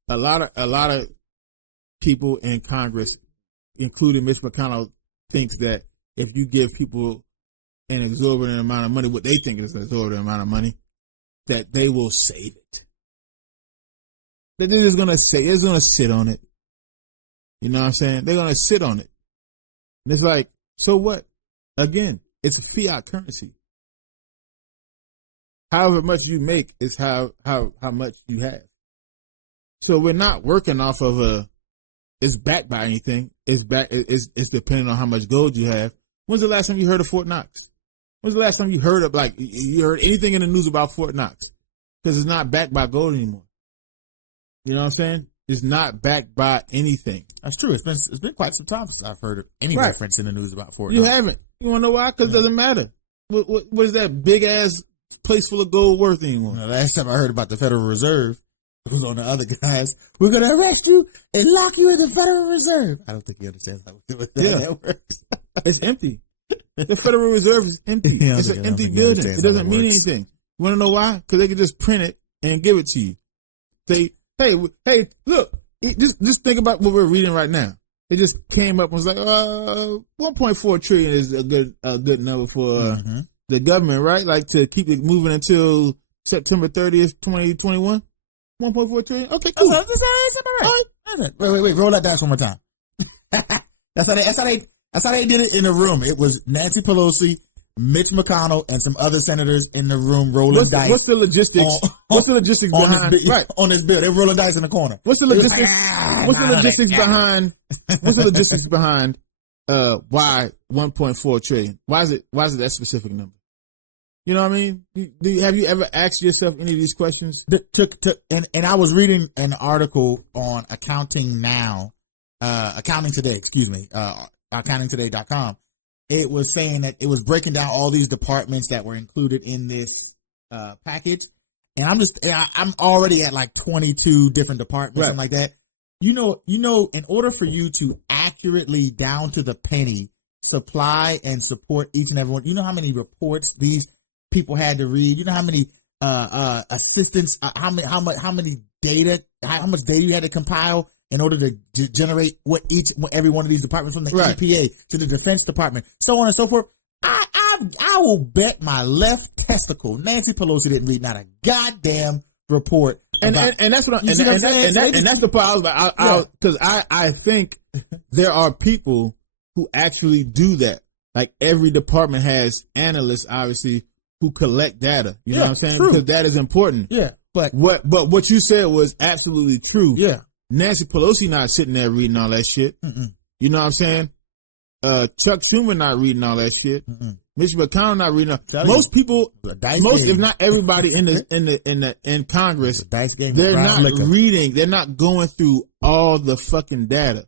a lot of people in Congress, including Mitch McConnell, thinks that if you give people an exorbitant amount of money, what they think is an exorbitant amount of money, that they will save it. That they're just gonna sit on it. You know what I'm saying? They're gonna sit on it. And it's like, so what? Again, it's a fiat currency. However much you make is how much you have. So we're not working off of it's backed by anything. It's depending on how much gold you have. When's the last time you heard of Fort Knox? When's the last time you heard of you heard anything in the news about Fort Knox? Because it's not backed by gold anymore. You know what I'm saying? It's not backed by anything. That's true. It's been quite some time since I've heard of any reference in the news about Fort Knox. You haven't. You want to know why? Because it doesn't matter. What is that big ass place full of gold worth anymore? The last time I heard about the Federal Reserve, it was on the other guys. We're going to arrest you and lock you in the Federal Reserve. I don't think he understands how that works. It's empty. The Federal Reserve is empty. It's an empty building. It doesn't mean anything. You want to know why? Because they can just print it and give it to you. Hey, look, just think about what we're reading right now. It just came up and was like, 1.4 trillion is a good number for the government, right? Like to keep it moving until September 30th, 2021. 1.4 trillion. Okay, cool. That's right. Wait. Roll that dice one more time. That's how they did it in the room. It was Nancy Pelosi, Mitch McConnell, and some other senators in the room rolling dice. What's the logistics? What's the logistics behind on this bill? They're rolling dice in the corner. What's the logistics? What's the logistics behind? Why 1.4 trillion? Why is it that specific number? You know what I mean? Have you ever asked yourself any of these questions? And I was reading an article on Accounting Today, AccountingToday.com. it was saying that it was breaking down all these departments that were included in this package. And I'm already at like 22 different departments, something like that. You know, in order for you to accurately, down to the penny, supply and support each and every one, you know how many reports these people had to read? You know how many assistants, how much data you had to compile in order to generate what every one of these departments, from the EPA to the Defense Department, so on and so forth. I will bet my left testicle Nancy Pelosi didn't read not a goddamn report. And that's what and that's the part I was like, because I think there are people who actually do that. Like every department has analysts, obviously, who collect data. You know what I'm saying? True. Because that is important. Yeah. But what you said was absolutely true. Yeah. Nancy Pelosi not sitting there reading all that shit. Mm-mm. You know what I'm saying? Chuck Schumer not reading all that shit. Mm-mm. Mitch McConnell not reading. Most people, if not everybody in Congress, they're not reading. They're not going through all the fucking data.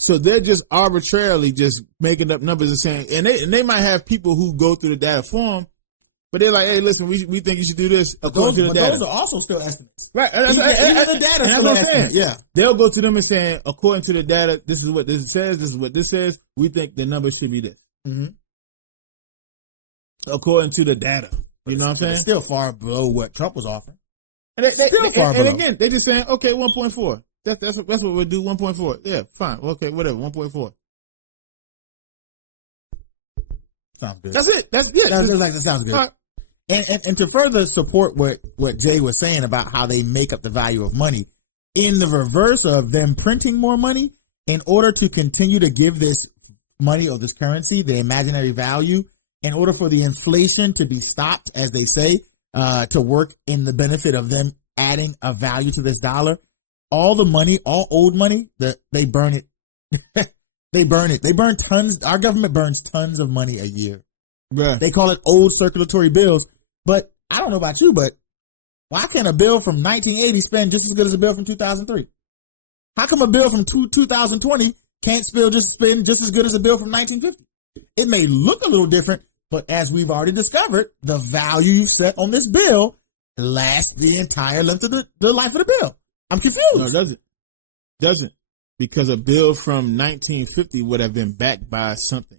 So they're just arbitrarily just making up numbers and saying, and they might have people who go through the data for them, but they're like, hey, listen, we think you should do this according to the data. Those are also still estimates. Right. That's what I'm saying. Yeah. They'll go to them and saying, according to the data, this is what this says, this is what this says. We think the number should be this. Mm-hmm. According to the data. You know what I'm saying? It's still far below what Trump was offering. And again, they just saying, okay, 1.4. That's what we'll do, 1.4. Yeah, fine. Okay, whatever, 1.4. Sounds good. That's it. That sounds good. And to further support what Jay was saying about how they make up the value of money, in the reverse of them printing more money, in order to continue to give this money or this currency the imaginary value, in order for the inflation to be stopped, as they say, to work in the benefit of them adding a value to this dollar, all the money, all old money, they burn it. They burn it. They burn tons. Our government burns tons of money a year. Right. They call it old circulatory bills. But I don't know about you, but why can't a bill from 1980 spend just as good as a bill from 2003? How come a bill from 2020 can't spend just as good as a bill from 1950? It may look a little different, but as we've already discovered, the value you set on this bill lasts the entire length of the life of the bill. I'm confused. No, it doesn't. Because a bill from 1950 would have been backed by something,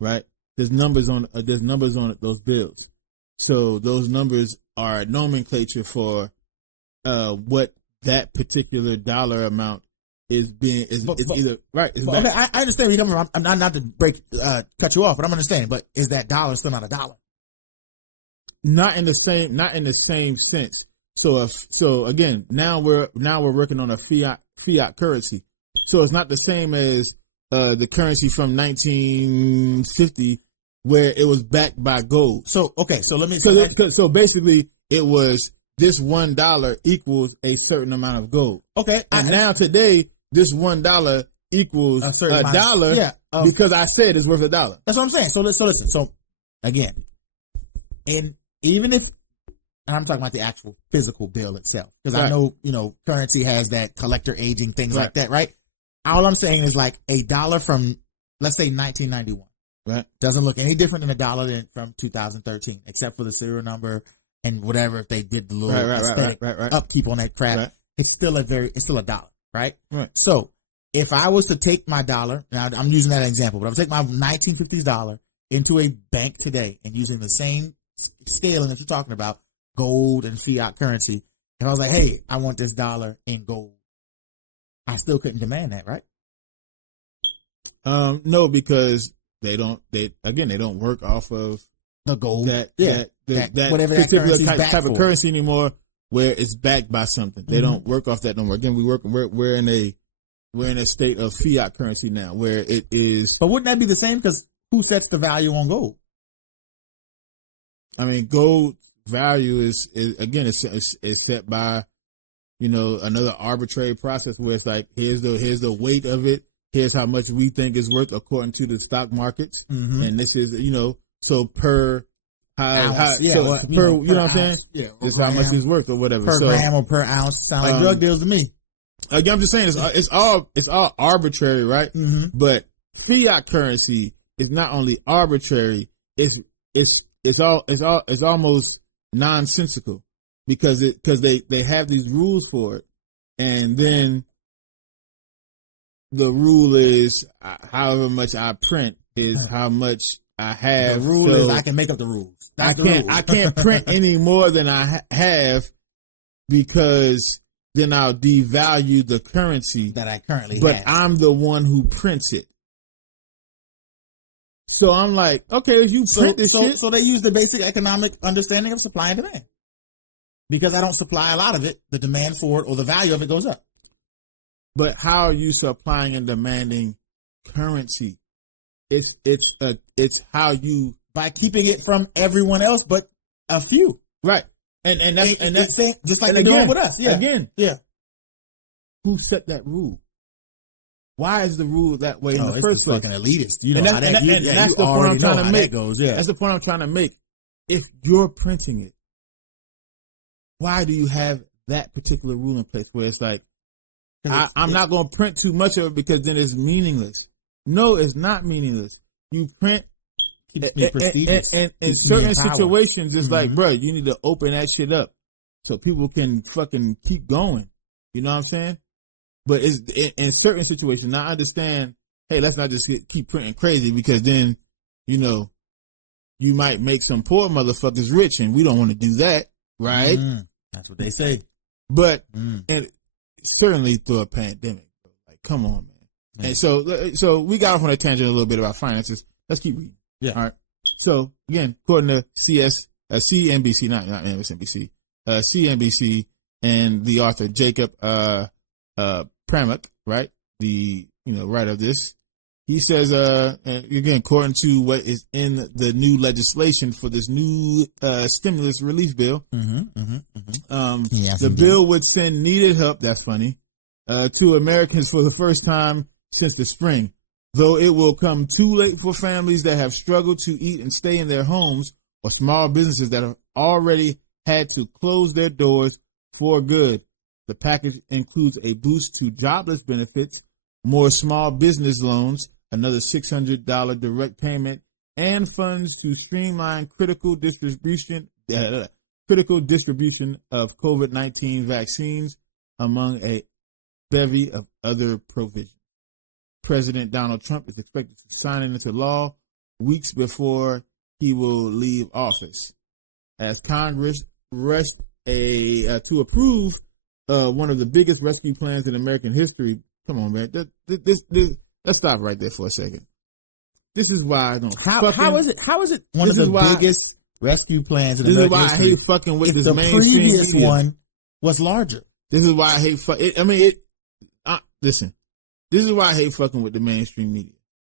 right? There's numbers on those bills. So those numbers are nomenclature for what that particular dollar amount is either right. Okay, I understand where you're coming from. I'm not to cut you off, but I'm understanding. But is that dollar still not a dollar? Not in the same sense. So again, now we're working on a fiat currency. So it's not the same as the currency from 1950 where it was backed by gold. So okay, so let me. So basically, it was this $1 equals a certain amount of gold. Okay, and now today, this $1 equals a dollar. Yeah, because I said it's worth $1. That's what I'm saying. So listen. So again, and even if. And I'm talking about the actual physical bill itself. Because I know, currency has that collector aging, things like that, right? All I'm saying is like a dollar from, let's say 1991. Right. Doesn't look any different than a dollar from 2013, except for the serial number and whatever, if they did the little aesthetic upkeep on that crap. Right. It's still a dollar, right? Right. So if I was to take my dollar, now I'm using that example, but I'm take my 1950s dollar into a bank today and using the same scaling that you're talking about, gold and fiat currency, and I was like, hey, I want this dollar in gold, I still couldn't demand that, right? No, because they don't work off of the gold, that whatever particular that type of currency anymore, where it's backed by something. They don't work off that no more. Again, we're in a state of fiat currency now, where it is. But wouldn't that be the same? Because who sets the value on gold? I mean, gold value is set by, another arbitrary process where it's like, here's the weight of it. Here's how much we think is worth according to the stock markets. Mm-hmm. And this is, so per ounce, you know what I'm saying? Yeah. This is how much it's worth or whatever. Per gram or per ounce. Sound like drug deals to me. Again, I'm just saying it's all arbitrary, right? Mm-hmm. But fiat currency is not only arbitrary, it's almost nonsensical because they have these rules for it, and then the rule is however much I print is how much I have. The rule is I can make up the rules. I can't print any more than I have because then I'll devalue the currency that I currently have. But I'm the one who prints it. So I'm like, okay, if you print this shit. So they use the basic economic understanding of supply and demand. Because I don't supply a lot of it, the demand for it or the value of it goes up. But how are you supplying and demanding currency? It's how you, by keeping it from everyone else but a few. Right. And that's just like they're doing with us. Yeah. Again. Yeah. Who set that rule? Why is the rule that way in the first place? Fucking elitist. You know, that's the point I'm trying to make. Yeah. That's the point I'm trying to make. If you're printing it, why do you have that particular rule in place where it's like, I'm not going to print too much of it because then it's meaningless? No, it's not meaningless. You print, and in certain situations, it's like, bro, you need to open that shit up so people can fucking keep going. You know what I'm saying? But it's in certain situations. Now I understand, hey, let's not just keep printing crazy because then, you know, you might make some poor motherfuckers rich, and we don't want to do that, right? That's what they say. But and certainly through a pandemic, like, come on, man. And so we got off on a tangent a little bit about finances. Let's keep reading. Yeah. All right. So again, according to CNBC, not MSNBC, CNBC, and the author Jacob Pramuk, right? The writer of this, he says, again, according to what is in the new legislation for this new stimulus relief bill, the bill would send needed help. That's funny. To Americans for the first time since the spring, though it will come too late for families that have struggled to eat and stay in their homes, or small businesses that have already had to close their doors for good. The package includes a boost to jobless benefits, more small business loans, another $600 direct payment, and funds to streamline critical distribution of COVID-19 vaccines, among a bevy of other provisions. President Donald Trump is expected to sign it into law weeks before he will leave office, as Congress rushed to approve one of the biggest rescue plans in American history. Come on, man. Let's stop right there for a second. This is why I don't. How is it one of the biggest rescue plans in American history? This is why I hate fucking with this mainstream media. The previous one was larger. This is why I hate listen. This is why I hate fucking with the mainstream media.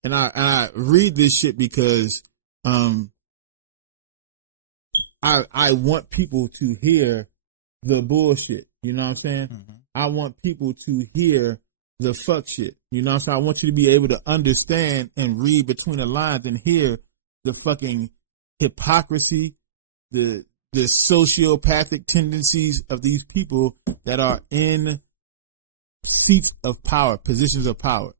And I read this shit because I want people to hear the bullshit. You know what I'm saying? I want people to hear the fuck shit. You know what I'm saying? I want you to be able to understand and read between the lines and hear the fucking hypocrisy, the sociopathic tendencies of these people that are in seats of power, positions of power.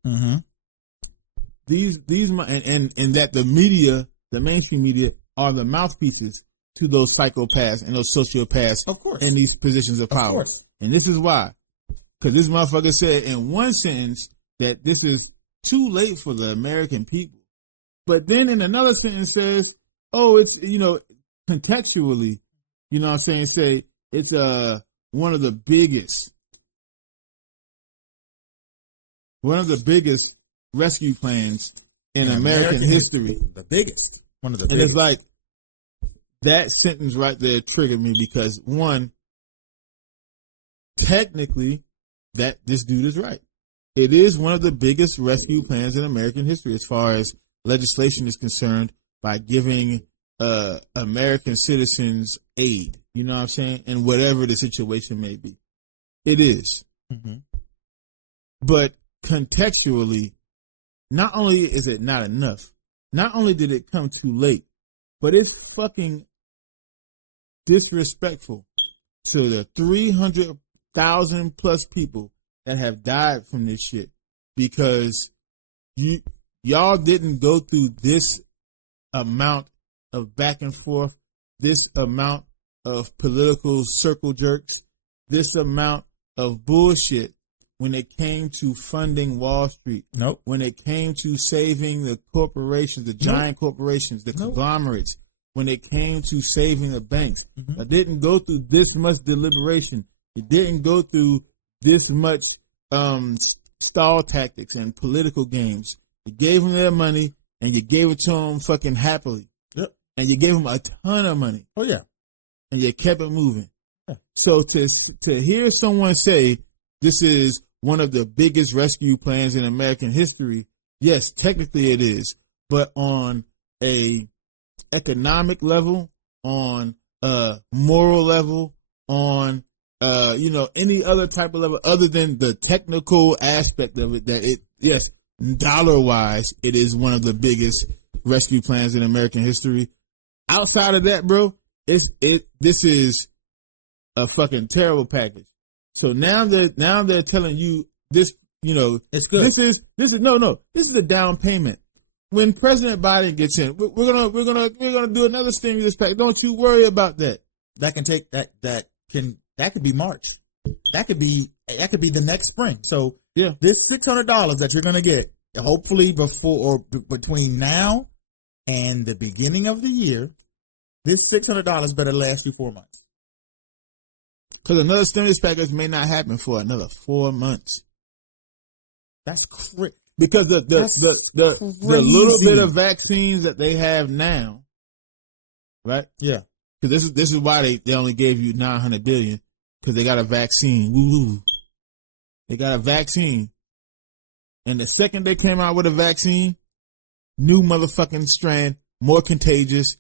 These and that the media, the mainstream media, are the mouthpieces to those psychopaths and those sociopaths, of course, in these positions of power. And this is why, because this motherfucker said in one sentence that this is too late for the American people, but then in another sentence says, oh, it's contextually, you know what I'm saying, say it's one of the biggest rescue plans in American history. The biggest. One of the biggest. And it's like, that sentence right there triggered me because, one, technically, that this dude is right. It is one of the biggest rescue plans in American history as far as legislation is concerned, by giving American citizens aid. You know what I'm saying? And whatever the situation may be. It is. But contextually, not only is it not enough, not only did it come too late, but it's fucking disrespectful to the 300,000 plus people that have died from this shit, because y'all didn't go through this amount of back and forth, this amount of political circle jerks, this amount of bullshit when it came to funding Wall Street. Nope. When it came to saving the corporations, the giant corporations, the conglomerates, when it came to saving the banks. I didn't go through this much deliberation. You didn't go through this much stall tactics and political games. You gave them their money and you gave it to them fucking happily. Yep. And you gave them a ton of money. Oh yeah. And you kept it moving. Yeah. So to hear someone say this is one of the biggest rescue plans in American history, yes, technically it is, but on a economic level, on a moral level, on any other type of level other than the technical aspect of it, that it, yes, dollar wise, it is one of the biggest rescue plans in American history. Outside of that, bro, this is a fucking terrible package. So now they're telling you this, it's good. This is a down payment. When President Biden gets in, we're gonna do another stimulus package. Don't you worry about that. That can take that could be March. That could be the next spring. So yeah, this $600 that you're gonna get, hopefully before or between now and the beginning of the year, this $600 better last you 4 months. Because another stimulus package may not happen for another 4 months. That's crazy. Because the little bit of vaccines that they have now, right? Yeah. Because this is why they only gave you $900 billion, because they got a vaccine. Woo-hoo. They got a vaccine. And the second they came out with a vaccine, new motherfucking strand, more contagious,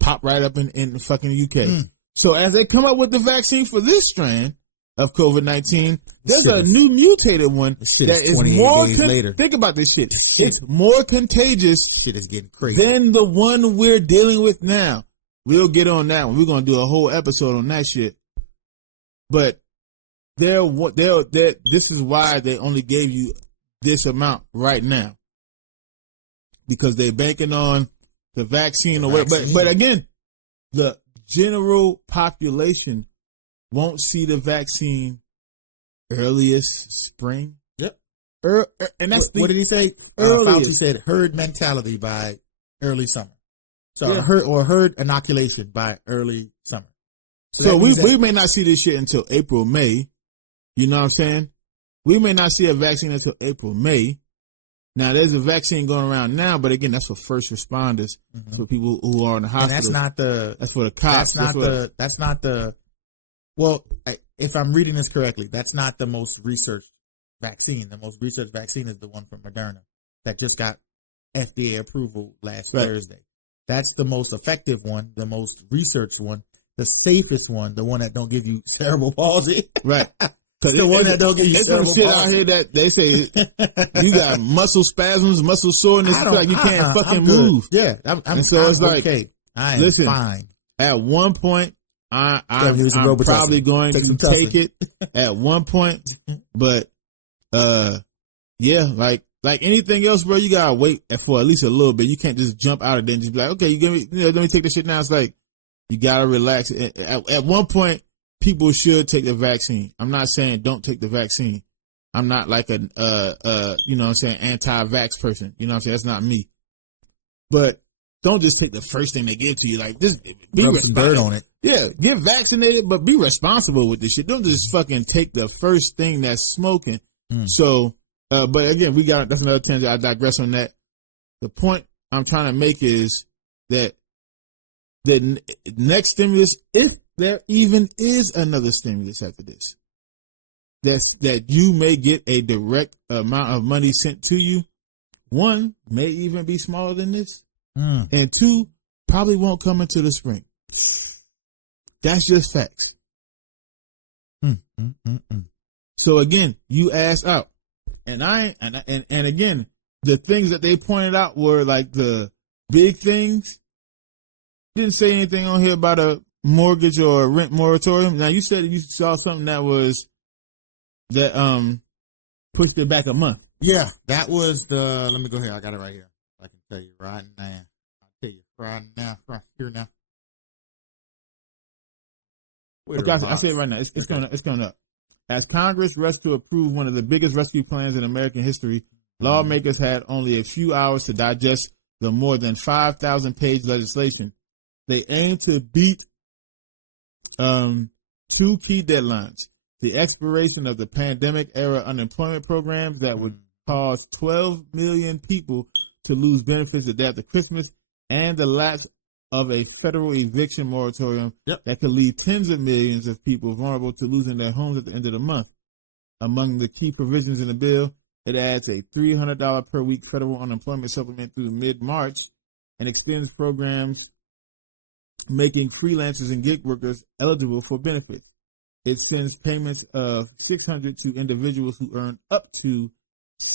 pop right up in the fucking UK. So as they come up with the vaccine for this strand of COVID-19, there's a new mutated one that is more later. Think about this shit. It's more contagious. Shit is getting crazy than the one we're dealing with now. We'll get on that one. We're gonna do a whole episode on that shit. But this is why they only gave you this amount right now, because they're banking on the vaccine or whatever. But again, the general population won't see the vaccine earliest spring. Yep. And that's what did he say? Fauci said herd mentality by early summer. So herd inoculation by early summer. So we may not see this shit until April, May. You know what I'm saying? We may not see a vaccine until April, May. Now there's a vaccine going around now, but again, that's for first responders, for people who are in the hospital. And that's for the cops. Well, if I'm reading this correctly, that's not the most researched vaccine. The most researched vaccine is the one from Moderna that just got FDA approval last Thursday. That's the most effective one, the most researched one, the safest one, the one that don't give you cerebral palsy. Right. The one that don't give you cerebral palsy. There's some shit out here that they say you got muscle spasms, muscle soreness, it's like you can't fucking move. Yeah. It's like, okay. I am fine. At one point, I'm probably going to take it at one point, but yeah, like anything else, bro, you gotta wait for at least a little bit. You can't just jump out of it and just be like, okay, let me take this shit now. It's like you gotta relax. At one point, people should take the vaccine. I'm not saying don't take the vaccine. I'm not like you know what I'm saying, anti-vax person. You know what I'm saying? That's not me. But don't just take the first thing they give to you. Like, just be rub some dirt on it. Yeah, get vaccinated, but be responsible with this shit. Don't just fucking take the first thing that's smoking. So, but again, that's another tangent. I digress on that. The point I'm trying to make is that the next stimulus, if there even is another stimulus after this, that you may get a direct amount of money sent to you. One, may even be smaller than this. And two, probably won't come until the spring. That's just facts. So again, you ass out. And again, the things that they pointed out were like the big things. Didn't say anything on here about a mortgage or a rent moratorium. Now you said you saw something that pushed it back a month. Yeah, that was the. Let me go here. I got it right here. I can tell you right now. I'll tell you right now. Right here now. Okay, I say it right now. It's going up. As Congress rushed to approve one of the biggest rescue plans in American history, lawmakers had only a few hours to digest the more than 5,000-page legislation. They aim to beat two key deadlines: the expiration of the pandemic-era unemployment programs that would cause 12 million people to lose benefits the day after Christmas, and the lapse of a federal eviction moratorium that could leave tens of millions of people vulnerable to losing their homes at the end of the month. Among the key provisions in the bill, it adds a $300 per week federal unemployment supplement through mid-March and extends programs making freelancers and gig workers eligible for benefits. It sends payments of $600 to individuals who earn up to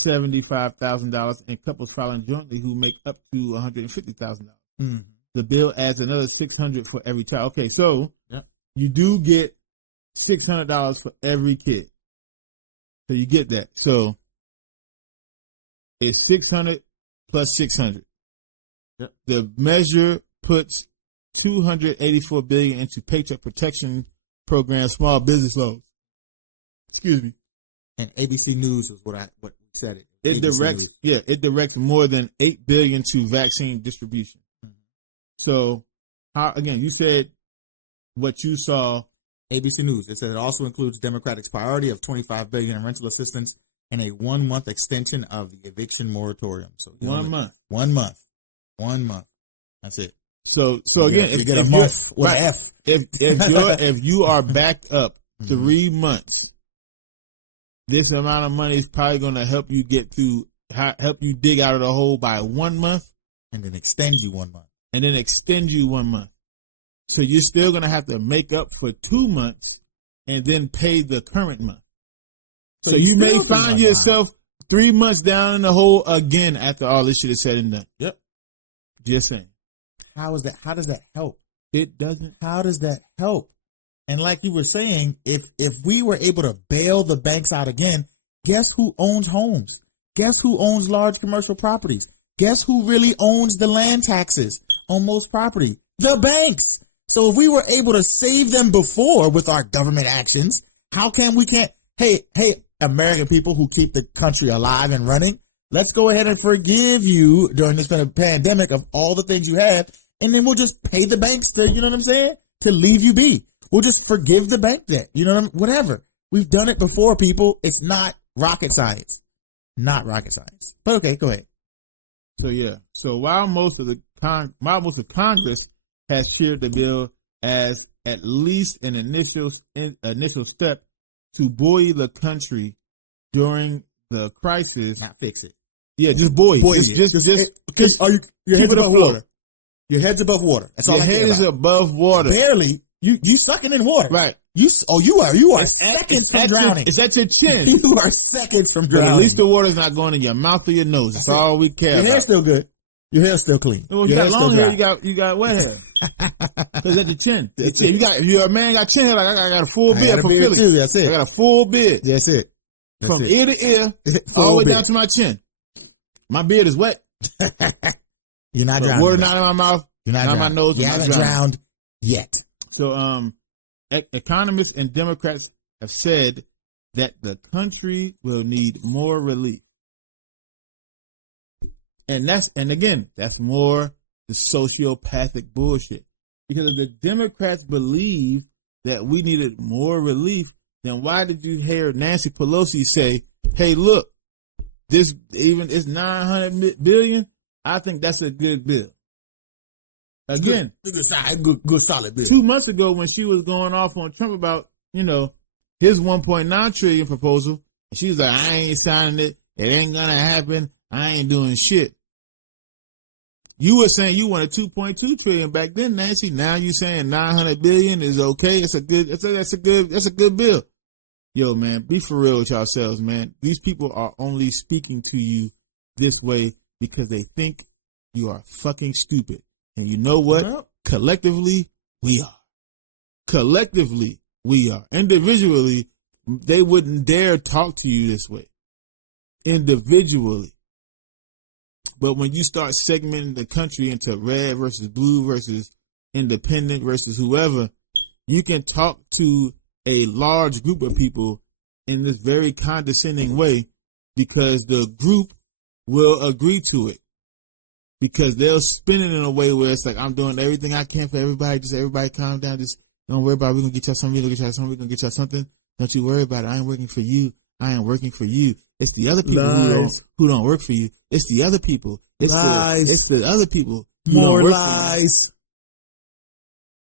$75,000 and couples filing jointly who make up to $150,000. The bill adds another $600 for every child. Okay, so you do get $600 for every kid. So you get that. So it's 600 plus 600. The measure puts $284 billion into Paycheck Protection Program small business loans. Excuse me. And ABC News is what we said it. It directs more than $8 billion to vaccine distribution. So, again, you said what you saw. ABC News. It said it also includes Democratic's priority of $25 billion in rental assistance and a 1-month extension of the eviction moratorium. So 1 month. 1 month. 1 month. That's it. So again, you get a month with an F. If you are backed up 3 months, this amount of money is probably going to help you get through, help you dig out of the hole by 1 month, and then extend you 1 month. So you're still going to have to make up for 2 months and then pay the current month. So you may find yourself 3 months down in the hole again after all this shit is said and done. Yep. Just saying. How does that help? It doesn't. How does that help? And like you were saying, if we were able to bail the banks out again, guess who owns homes? Guess who owns large commercial properties? Guess who really owns the land taxes on most property? The banks. So if we were able to save them before with our government actions, how come we can't? Hey, American people who keep the country alive and running, let's go ahead and forgive you during this pandemic of all the things you have, and then we'll just pay the banks to, you know what I'm saying, to leave you be. We'll just forgive the bank debt, you know what I mean? Whatever. We've done it before, people. It's not rocket science. Not rocket science. But okay, go ahead. So yeah. So while most of Congress has cheered the bill as at least an initial step to buoy the country during the crisis. Not fix it. Yeah, just buoy. Because your head's above water. Your head's above water. That's all. Your head is above water. Barely. You sucking in water. Right. You are seconds from drowning. It's at your chin. You are seconds from drowning. But at least the water's not going in your mouth or your nose. That's all we care about. Your hair's still good. Your hair's still clean. Well, you got long hair. You got wet hair. Because at your chin. If you're a man, got chin hair. Like I got a full beard from Philly. Too. That's it. I got a full beard. That's it. From ear to ear, all the way down to my chin. My beard is wet. You're not drowning. Water not in my mouth. You're not in my nose. You haven't drowned yet. So, economists and Democrats have said that the country will need more relief. And that's more the sociopathic bullshit. Because if the Democrats believe that we needed more relief, then why did you hear Nancy Pelosi say, hey, look, it's $900 billion. I think that's a good bill. Again, good solid bill. 2 months ago when she was going off on Trump about, his $1.9 trillion proposal, she was like, I ain't signing it. It ain't going to happen. I ain't doing shit. You were saying you wanted $2.2 trillion back then, Nancy. Now you saying $900 billion is okay. That's a good bill. Yo, man, be for real with yourselves, man. These people are only speaking to you this way because they think you are fucking stupid. And you know what? Well, collectively, we are. Individually, they wouldn't dare talk to you this way. individually. But when you start segmenting the country into red versus blue versus independent versus whoever, you can talk to a large group of people in this very condescending way because the group will agree to it. Because they'll spin it in a way where it's like, I'm doing everything I can for everybody. Just everybody calm down. Just don't worry about it. We're going to get y'all something. We're going to get y'all something. We're going to get y'all something. Don't you worry about it. I ain't working for you. I ain't working for you. It's the other people who don't work for you. It's the other people. It's the other people who More don't work lies.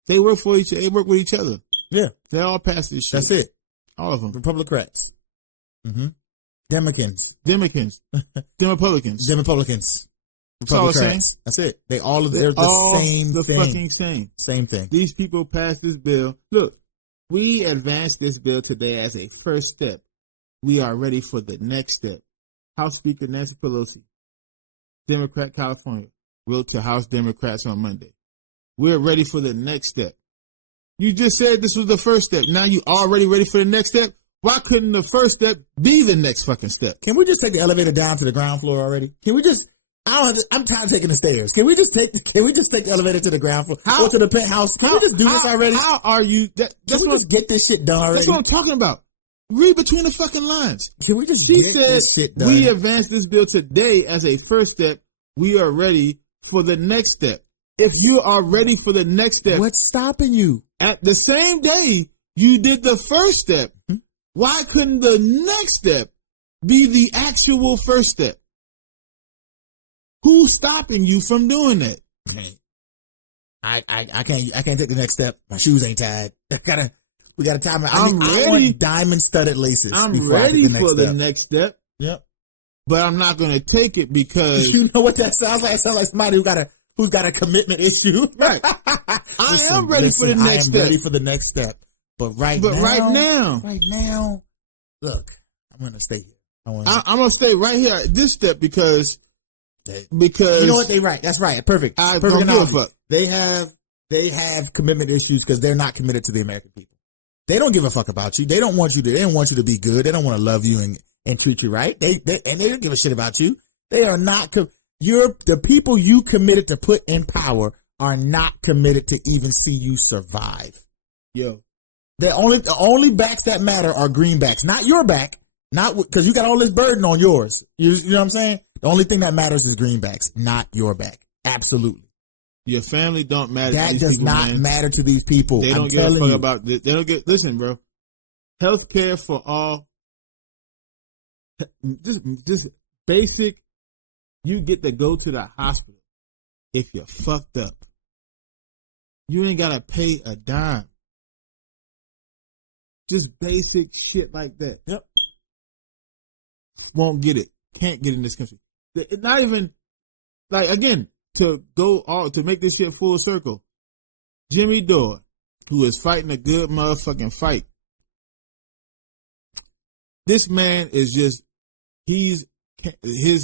For you. They work for each other. They work with each other. Yeah. They all pass this shit. That's it. All of them. Republicans. Mm-hmm. Democrats. Democrats. Demrepublicans. Democrats. That's all I'm saying. Republicans. That's it. They're the all same the thing. fucking same. Same thing. These people passed this bill. Look, we advanced this bill today as a first step. We are ready for the next step. House Speaker Nancy Pelosi, Democrat California, wrote to House Democrats on Monday. We're ready for the next step. You just said this was the first step. Now you already ready for the next step? Why couldn't the first step be the next fucking step? Can we just take the elevator down to the ground floor already? Can we just? I'm tired of taking the stairs. Can we just take the elevator to the ground floor or to the penthouse? Can we just do this already? How are you? Just get this shit done already? That's what I'm talking about. Read between the fucking lines. Can we just She get said, this shit done? We advanced this bill today as a first step. We are ready for the next step. If you are ready for the next step, what's stopping you? At the same day you did the first step, why couldn't the next step be the actual first step? Who's stopping you from doing that? I can't take the next step. My shoes ain't tied. We gotta tie my. I want diamond studded laces. I'm ready for the next step. Yep. But I'm not gonna take it because you know what that sounds like. It sounds like somebody who's got a commitment issue. Right. I am ready for the next step. Ready for the next step. But right now, look, I'm gonna stay here. I'm gonna stay right here at this step because you know what, they right. That's right. Perfect. I Perfect don't give a fuck. They have commitment issues because they're not committed to the American people. They don't give a fuck about you. They don't want you to be good. They don't want to love you and treat you right. They don't give a shit about you. They are not. The people you committed to put in power are not committed to even see you survive. Yo, the only backs that matter are greenbacks, not your back. Not because you got all this burden on yours. You know what I'm saying? The only thing that matters is greenbacks, not your back. Absolutely. Your family don't matter. That does not matter to these people. They don't give a fuck about this. They don't get. Listen, bro. Healthcare for all. Just basic. You get to go to the hospital if you're fucked up. You ain't gotta pay a dime. Just basic shit like that. Yep. Won't get it. Can't get in this country. Not even like again. To make this shit full circle, Jimmy Dore, who is fighting a good motherfucking fight. This man is just, his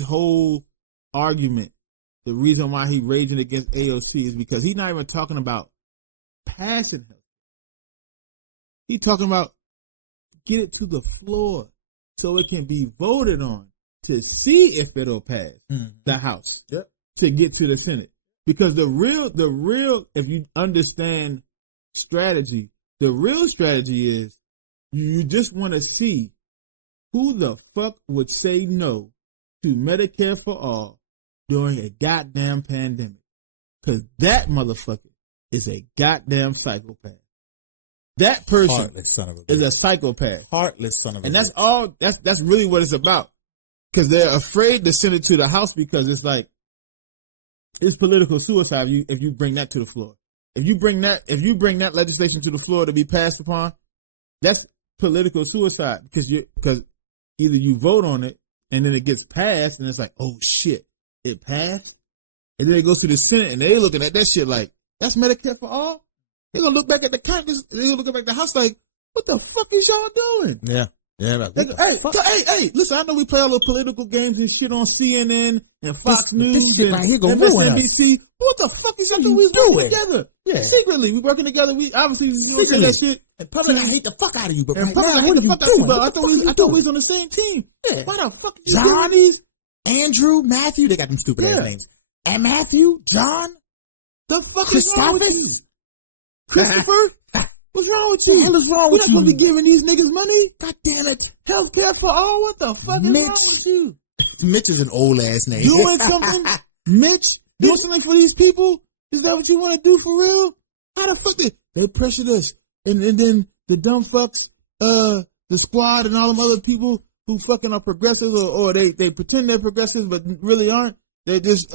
whole argument, the reason why he raging against AOC is because he's not even talking about passing him. He's talking about get it to the floor so it can be voted on to see if it'll pass the House. Yep. To get to the Senate. Because the real, if you understand strategy, the real strategy is you just want to see who the fuck would say no to Medicare for all during a goddamn pandemic. Because that motherfucker is a goddamn psychopath. That person is a psychopath. Heartless son of a bitch. And that's all, that's really what it's about. Because they're afraid to send it to the House because it's like, it's political suicide if you bring that to the floor. If you bring that legislation to the floor to be passed upon, that's political suicide because either you vote on it and then it gets passed and it's like, oh shit, it passed, and then it goes to the Senate and they looking at that shit like that's Medicare for all. They're gonna look back at the Congress, they're gonna look back at the House like, what the fuck is y'all doing? Yeah. Yeah, like, Hey, listen, I know we play all the political games and shit on CNN and Fox News this shit and right here gonna ruin us. MSNBC. What the fuck is y'all doing? We working together. Yeah. Secretly, we working together. We obviously don't say that shit. And public, I hate the fuck out of you, but And right public, now, I hate what the are you fuck out of you, doing? bro. I What the thought fuck we you was doing? on the same team. Yeah. Why the fuck you John, doing these? Andrew, Matthew, they got them stupid ass names. And Matthew, John, The fuck is wrong with you? Christopher, Christopher? What's wrong with you? the hell is wrong We're with not supposed to you? be giving these niggas money. God damn it. Healthcare for all? What the fuck is wrong with you? Mitch is an old ass name. Doing something? Mitch? Doing something for these people? Is that what you want to do for real? How the fuck they pressured us? And then the dumb fucks, the squad and all them other people who fucking are progressives or they pretend they're progressives but really aren't. They're just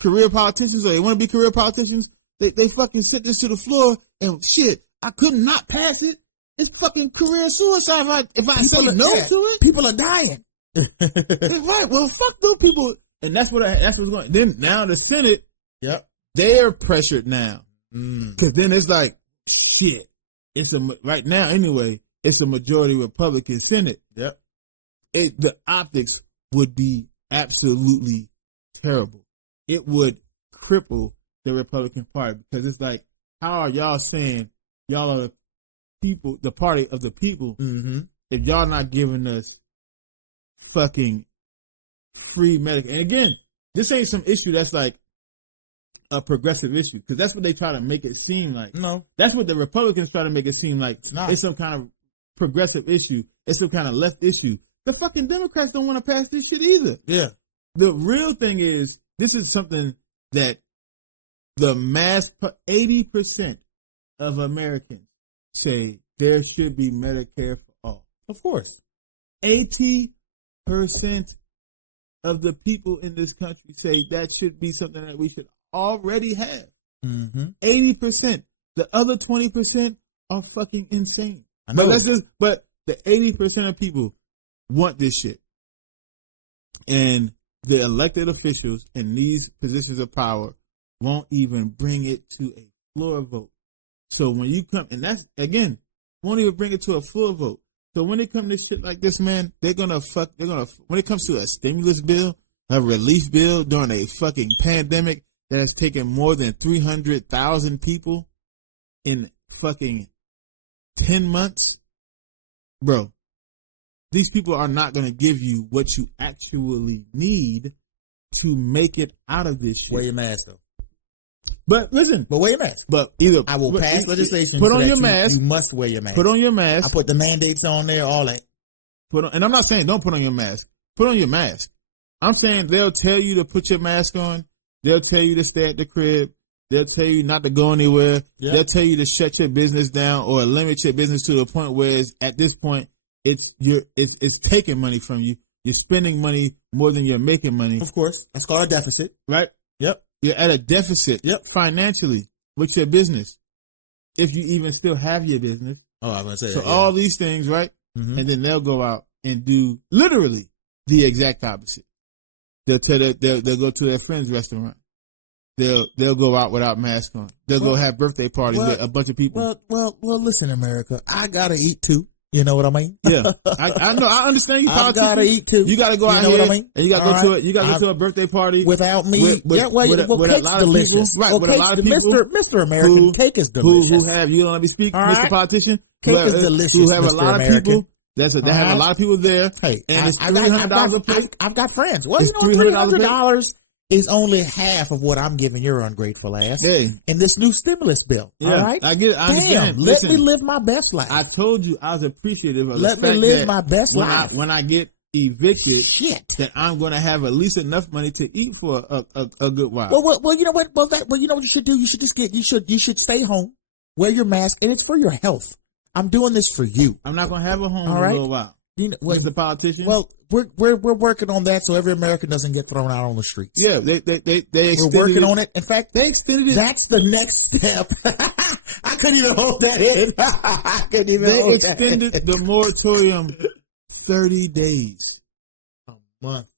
career politicians or they want to be career politicians. They fucking sent this to the floor and shit. I could not pass it. It's fucking career suicide if I say no to it. People are dying. Right. Well, fuck those people. And that's what's going. Then now the Senate, Yep. they're pressured now. Cause then it's like, shit. Right now anyway, it's a majority Republican Senate. Yep. The optics would be absolutely terrible. It would cripple the Republican Party because it's like, how are y'all saying y'all are the people, the party of the people, if y'all not giving us fucking free medical? And again, this ain't some issue that's like a progressive issue because that's what they try to make it seem like. No. That's what the Republicans try to make it seem like. It's not. It's some kind of progressive issue. It's some kind of left issue. The fucking Democrats don't want to pass this shit either. Yeah. The real thing is, this is something that the 80% of Americans say there should be Medicare for all. Of course. 80% of the people in this country say that should be something that we should already have. 80%. The other 20% are fucking insane. I know. But the 80% of people want this shit. And the elected officials in these positions of power won't even bring it to a floor vote. So when you come, and that's, again, won't even bring it to a floor vote. So when it comes to shit like this, man, when it comes to a stimulus bill, a relief bill during a fucking pandemic that has taken more than 300,000 people in fucking 10 months, bro, these people are not going to give you what you actually need to make it out of this shit. Wear your mask, though. But listen. But wear your mask. But either I will pass legislation. Put so on that your mask. You must wear your mask. Put on your mask. I put the mandates on there, all that. And I'm not saying don't put on your mask. Put on your mask. I'm saying they'll tell you to put your mask on. They'll tell you to stay at the crib. They'll tell you not to go anywhere. Yep. They'll tell you to shut your business down or limit your business to the point where at this point it's taking money from you. You're spending money more than you're making money. Of course. That's called a deficit. Right? Yep. You're at a deficit financially with your business. If you even still have your business. Oh, I was going to say so that. So all these things, right? And then they'll go out and do literally the exact opposite. They'll go to their friend's restaurant. They'll go out without mask on. They'll go have birthday parties with a bunch of people. Well, listen, America. I gotta eat too. You know what I mean? Yeah, I know. I understand you. I gotta eat too. You gotta go out here, and you gotta go to it. You gotta go to a birthday party without me. With cake's delicious. Right, with a lot of people. Mr. American, cake is delicious. Who have you don't let me speak, Mr. Politician? Cake is delicious. Who have a lot American. of people. That have a lot of people there. Hey, and it's $300 a plate. I've got friends. Well, $300 is only half of what I'm giving your ungrateful ass in this new stimulus bill. Yeah, all right? I get it. I understand. Let me live my best life. I told you I was appreciative of let the fact me live that my best life. When I get evicted, shit, that I'm going to have at least enough money to eat for a good while. Well, you know what? You know what you should do? You should just you should stay home, wear your mask, and it's for your health. I'm doing this for you. I'm not going to have a home all in right? a little while. You know, Mr. Politician. Well, we're working on that so every American doesn't get thrown out on the streets. Yeah, they we're working on it. In fact, they extended it. That's the next step. I couldn't even hold that in. I couldn't even. They extended the moratorium 30 days, a month.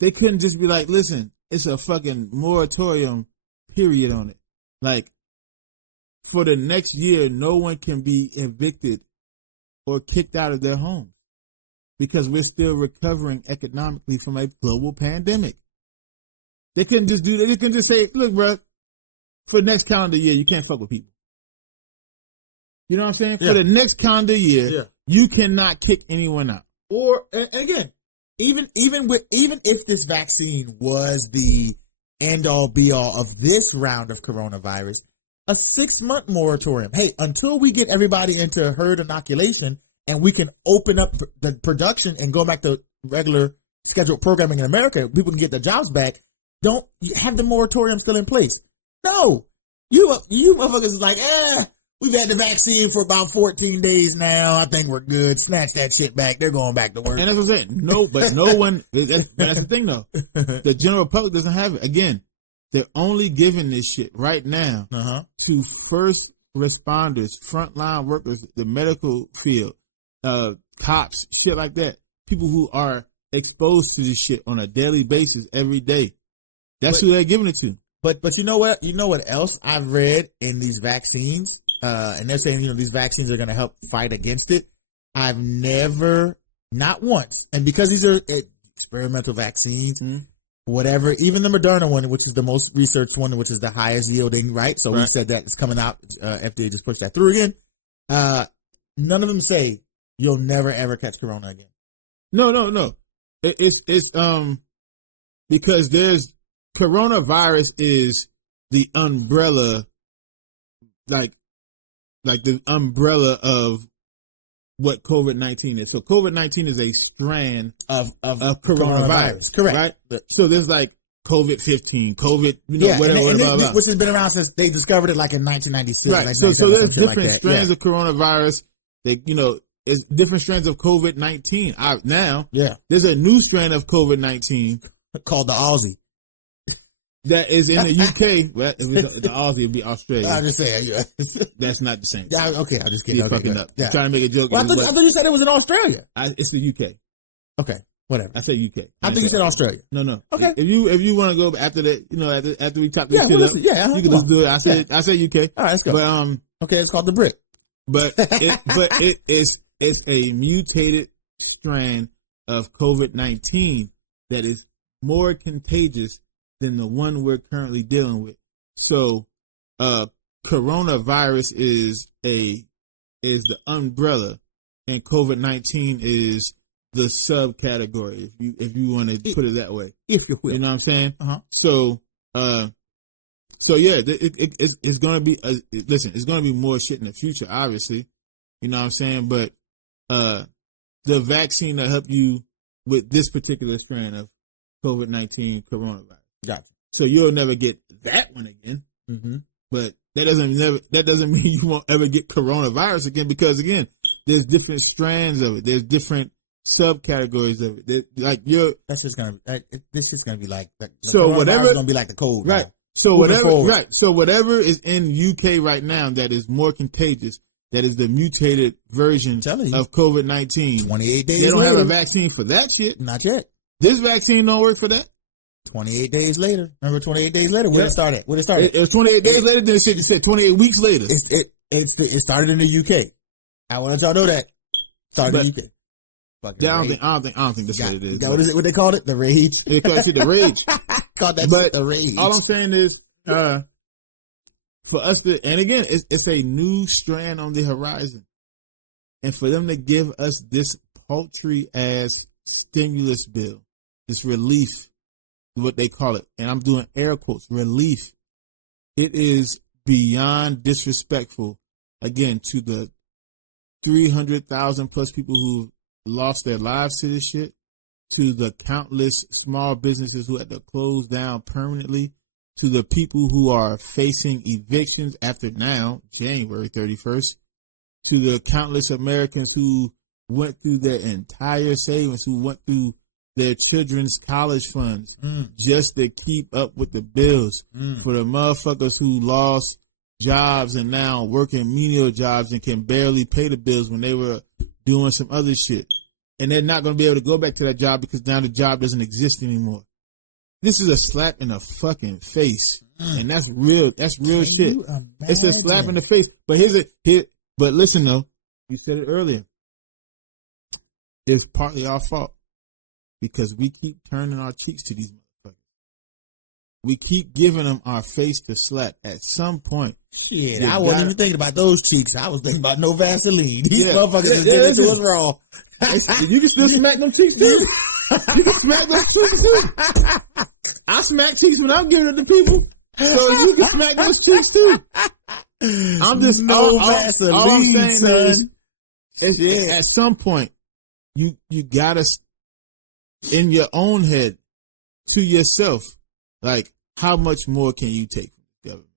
They couldn't just be like, listen, it's a fucking moratorium, period on it. Like for the next year, no one can be evicted or kicked out of their homes. because we're still recovering economically from a global pandemic. They couldn't just do that. They couldn't just say, look, bro, for the next calendar year, you can't fuck with people. You know what I'm saying? Yeah. For the next calendar year, Yeah. you cannot kick anyone out. Or, and again, even if this vaccine was the end all be all of this round of coronavirus, a 6-month moratorium. Hey, until we get everybody into herd inoculation and we can open up the production and go back to regular scheduled programming in America, people can get their jobs back. Don't have the moratorium still in place. No, you motherfuckers is like, we've had the vaccine for about 14 days now. I think we're good. Snatch that shit back. They're going back to work. And that's what I'm saying. No, but no one, that's the thing though. The general public doesn't have it. Again, they're only giving this shit right now to first responders, frontline workers, the medical field, cops, shit like that. People who are exposed to this shit on a daily basis every day. That's who they're giving it to. But you know what? You know what else I've read in these vaccines? And they're saying, these vaccines are going to help fight against it. I've never, not once, and because these are experimental vaccines, whatever, even the Moderna one, which is the most researched one, which is the highest yielding, right? So we said that it's coming out. FDA just pushed that through again. None of them say you'll never ever catch corona again. No. It's because there's coronavirus is the umbrella, like the umbrella of what COVID-19 is. So COVID-19 is a strand of coronavirus. Correct. Right? So there's like COVID-15, whatever, whatever. Which has been around since they discovered it like in 1996. Right. Like so there's different like strands of coronavirus. It's different strands of COVID-19. Now, there's a new strand of COVID-19 called the Aussie. That is in the UK. Well, if it's the Aussie, it'd be Australia. I'm just saying. Yeah. That's not the same. Yeah, okay, I'm just kidding. You're fucking up. Yeah. Trying to make a joke. Well, I thought you said it was in Australia. It's the UK. Okay, whatever. I said UK. I think you said Australia. No. Okay. If you want to go after that, after we top this shit up, you can just do it. I said UK. All right, let's go. But okay, it's called the brick. But it's a mutated strand of COVID-19 that is more contagious than the one we're currently dealing with. So, coronavirus is the umbrella, and COVID-19 is the subcategory. If you want to put it that way, if you will, you know what I'm saying. So yeah, it's gonna be. Listen, it's gonna be more shit in the future, obviously. You know what I'm saying, but the vaccine to help you with this particular strand of COVID-19 coronavirus. Gotcha. So you'll never get that one again. But that doesn't mean you won't ever get coronavirus again, because again, there's different strands of it. There's different subcategories of it. This is gonna be like so whatever gonna be like the cold, right? Now. So whatever is in UK right now that is more contagious, that is the mutated version of COVID-19. 28 days. They don't later. have a vaccine for that shit. Not yet. This vaccine don't work for that. 28 days later. Remember 28 days later? Where it started? It was 28 days later. Then shit, you said 28 weeks later. It started in the UK. I want y'all to know that. Started in the UK. I don't think that's what it is. What is it? What they called it? The rage. They called it the rage. Called that shit the rage. All I'm saying is, for us to, and again, it's a new strand on the horizon, and for them to give us this paltry ass stimulus bill, this relief, what they call it, and I'm doing air quotes, relief. It is beyond disrespectful, again, to the 300,000 plus people who lost their lives to this shit, to the countless small businesses who had to close down permanently, to the people who are facing evictions after now, January 31st, to the countless Americans who went through their entire savings, who went through their children's college funds just to keep up with the bills, for the motherfuckers who lost jobs and now working menial jobs and can barely pay the bills when they were doing some other shit. And they're not going to be able to go back to that job because now the job doesn't exist anymore. This is a slap in the fucking face. And that's real. That's real shit. It's a slap in the face. But but listen though, you said it earlier. is partly our fault because we keep turning our cheeks to these motherfuckers. We keep giving them our face to slap. At some point, shit, I wasn't even thinking about those cheeks. I was thinking about no Vaseline. These motherfuckers just did it to us raw. You can still smack them cheeks too. You can smack those cheeks too. I smack cheeks when I'm giving it to people, so you can smack those cheeks too. I'm just no Vaseline, all I'm saying is, at some point, you gotta in your own head to yourself, like, how much more can you take from the government?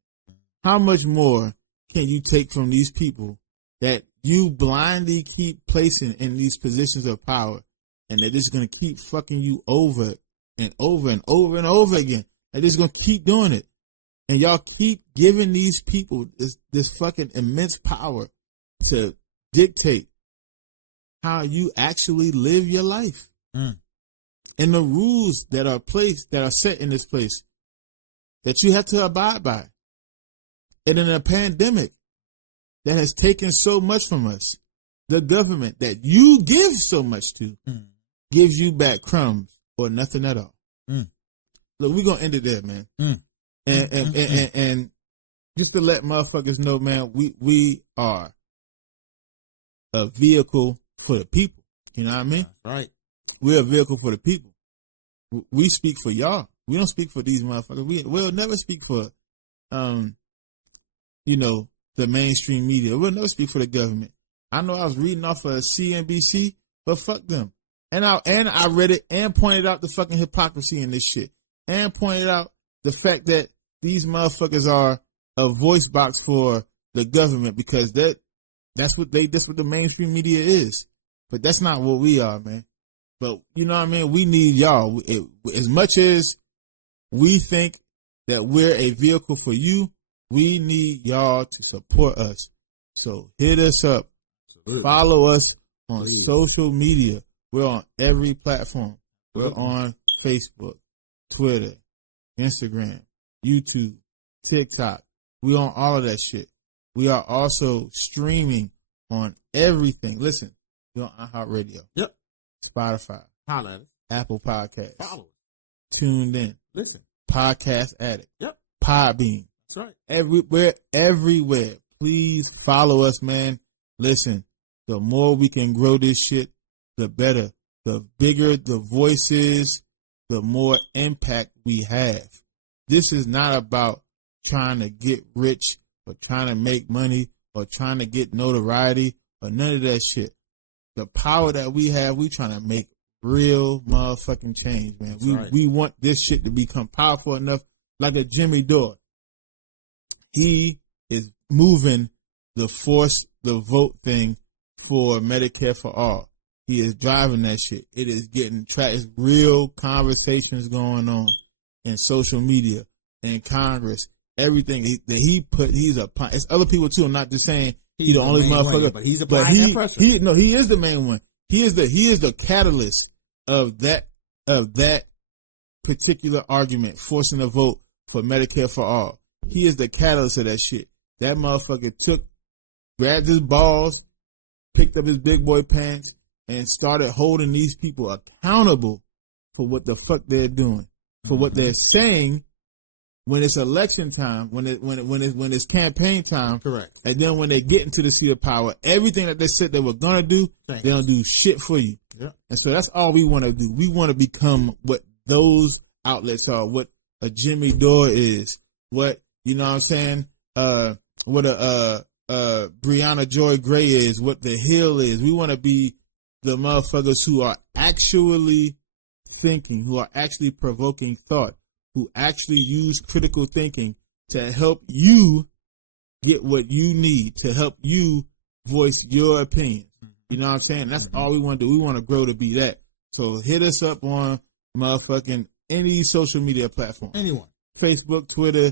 How much more can you take from these people that you blindly keep placing in these positions of power, and they're just gonna keep fucking you over and over and over and over again? They're just gonna keep doing it, and y'all keep giving these people this fucking immense power to dictate how you actually live your life. And the rules that are set in this place that you have to abide by. And in a pandemic that has taken so much from us, the government that you give so much to gives you back crumbs or nothing at all. Look, we're gonna end it there, man. And just to let motherfuckers know, man, we are a vehicle for the people. You know what I mean? That's right. We're a vehicle for the people. We speak for y'all. We don't speak for these motherfuckers. We'll never speak for, the mainstream media. We'll never speak for the government. I know I was reading off of CNBC, but fuck them. And I read it and pointed out the fucking hypocrisy in this shit, and pointed out the fact that these motherfuckers are a voice box for the government, because that's what the mainstream media is. But that's not what we are, man. But you know what I mean? We need y'all. As much as we think that we're a vehicle for you, we need y'all to support us. So hit us up. Absolutely. Follow us on social media. We're on every platform. We're on Facebook, Twitter, Instagram, YouTube, TikTok. We're on all of that shit. We are also streaming on everything. Listen, we're on iHeartRadio. Yep. Spotify. Holla at us. Apple Podcasts. Follow us. Tuned in. Listen. Podcast Addict. Yep. Podbean. That's right. Everywhere. Please follow us, man. Listen, the more we can grow this shit, the better. The bigger the voice is, the more impact we have. This is not about trying to get rich or trying to make money or trying to get notoriety or none of that shit. The power that we have, we trying to make real motherfucking change, man. We want this shit to become powerful enough, like a Jimmy Dore. He is moving the force the vote thing for Medicare for all. He is driving that shit. It is getting tracked. It's real conversations going on in social media, in Congress, everything that he put. It's other people too. I'm not just saying he's the only motherfucker, but he's applying that pressure. He is the main one. He is the catalyst of that particular argument, forcing a vote for Medicare for all. He is the catalyst of that shit. That motherfucker grabbed his balls, picked up his big boy pants, and started holding these people accountable for what the fuck they're doing, for what they're saying when it's election time, when it's campaign time. Correct. And then when they get into the seat of power, everything that they said they were gonna do, they don't do shit for you. Yeah. And so that's all we want to do. We want to become what those outlets are, what a Jimmy Dore is, what, you know what I'm saying, what a Breonna Joy Gray is, what the Hill is. We want to be the motherfuckers who are actually thinking, who are actually provoking thought, who actually use critical thinking to help you get what you need, to help you voice your opinion. You know what I'm saying? That's all we want to do. We want to grow to be that. So hit us up on motherfucking any social media platform. Anyone. Facebook, Twitter,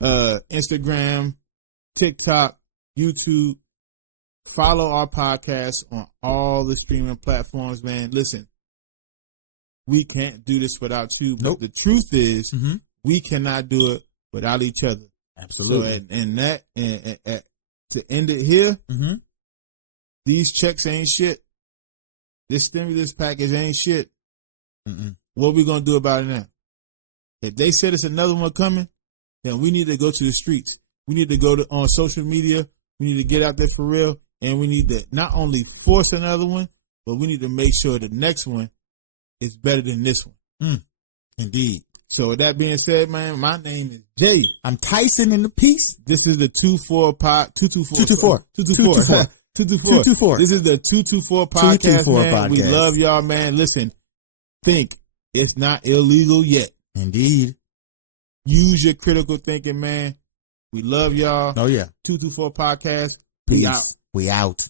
Instagram, TikTok, YouTube. Follow our podcast on all the streaming platforms, man. Listen, we can't do this without you. But the truth is, we cannot do it without each other. Absolutely. So, to end it here, these checks ain't shit. this stimulus package ain't shit. Mm-mm. What we gonna do about it now? If they said it's another one coming, then we need to go to the streets. We need to go on social media. We need to get out there for real, and we need to not only force another one, but we need to make sure the next one is better than this one. Indeed. So with that being said, man, my name is Jay. I'm Tyson in the piece. This is the 224. This is the 224 podcast, 224 man. podcast. We love y'all, man. Listen, think it's not illegal yet. Indeed. Use your critical thinking, man. We love y'all. Oh, yeah. 224 podcast. Peace. We out. We out.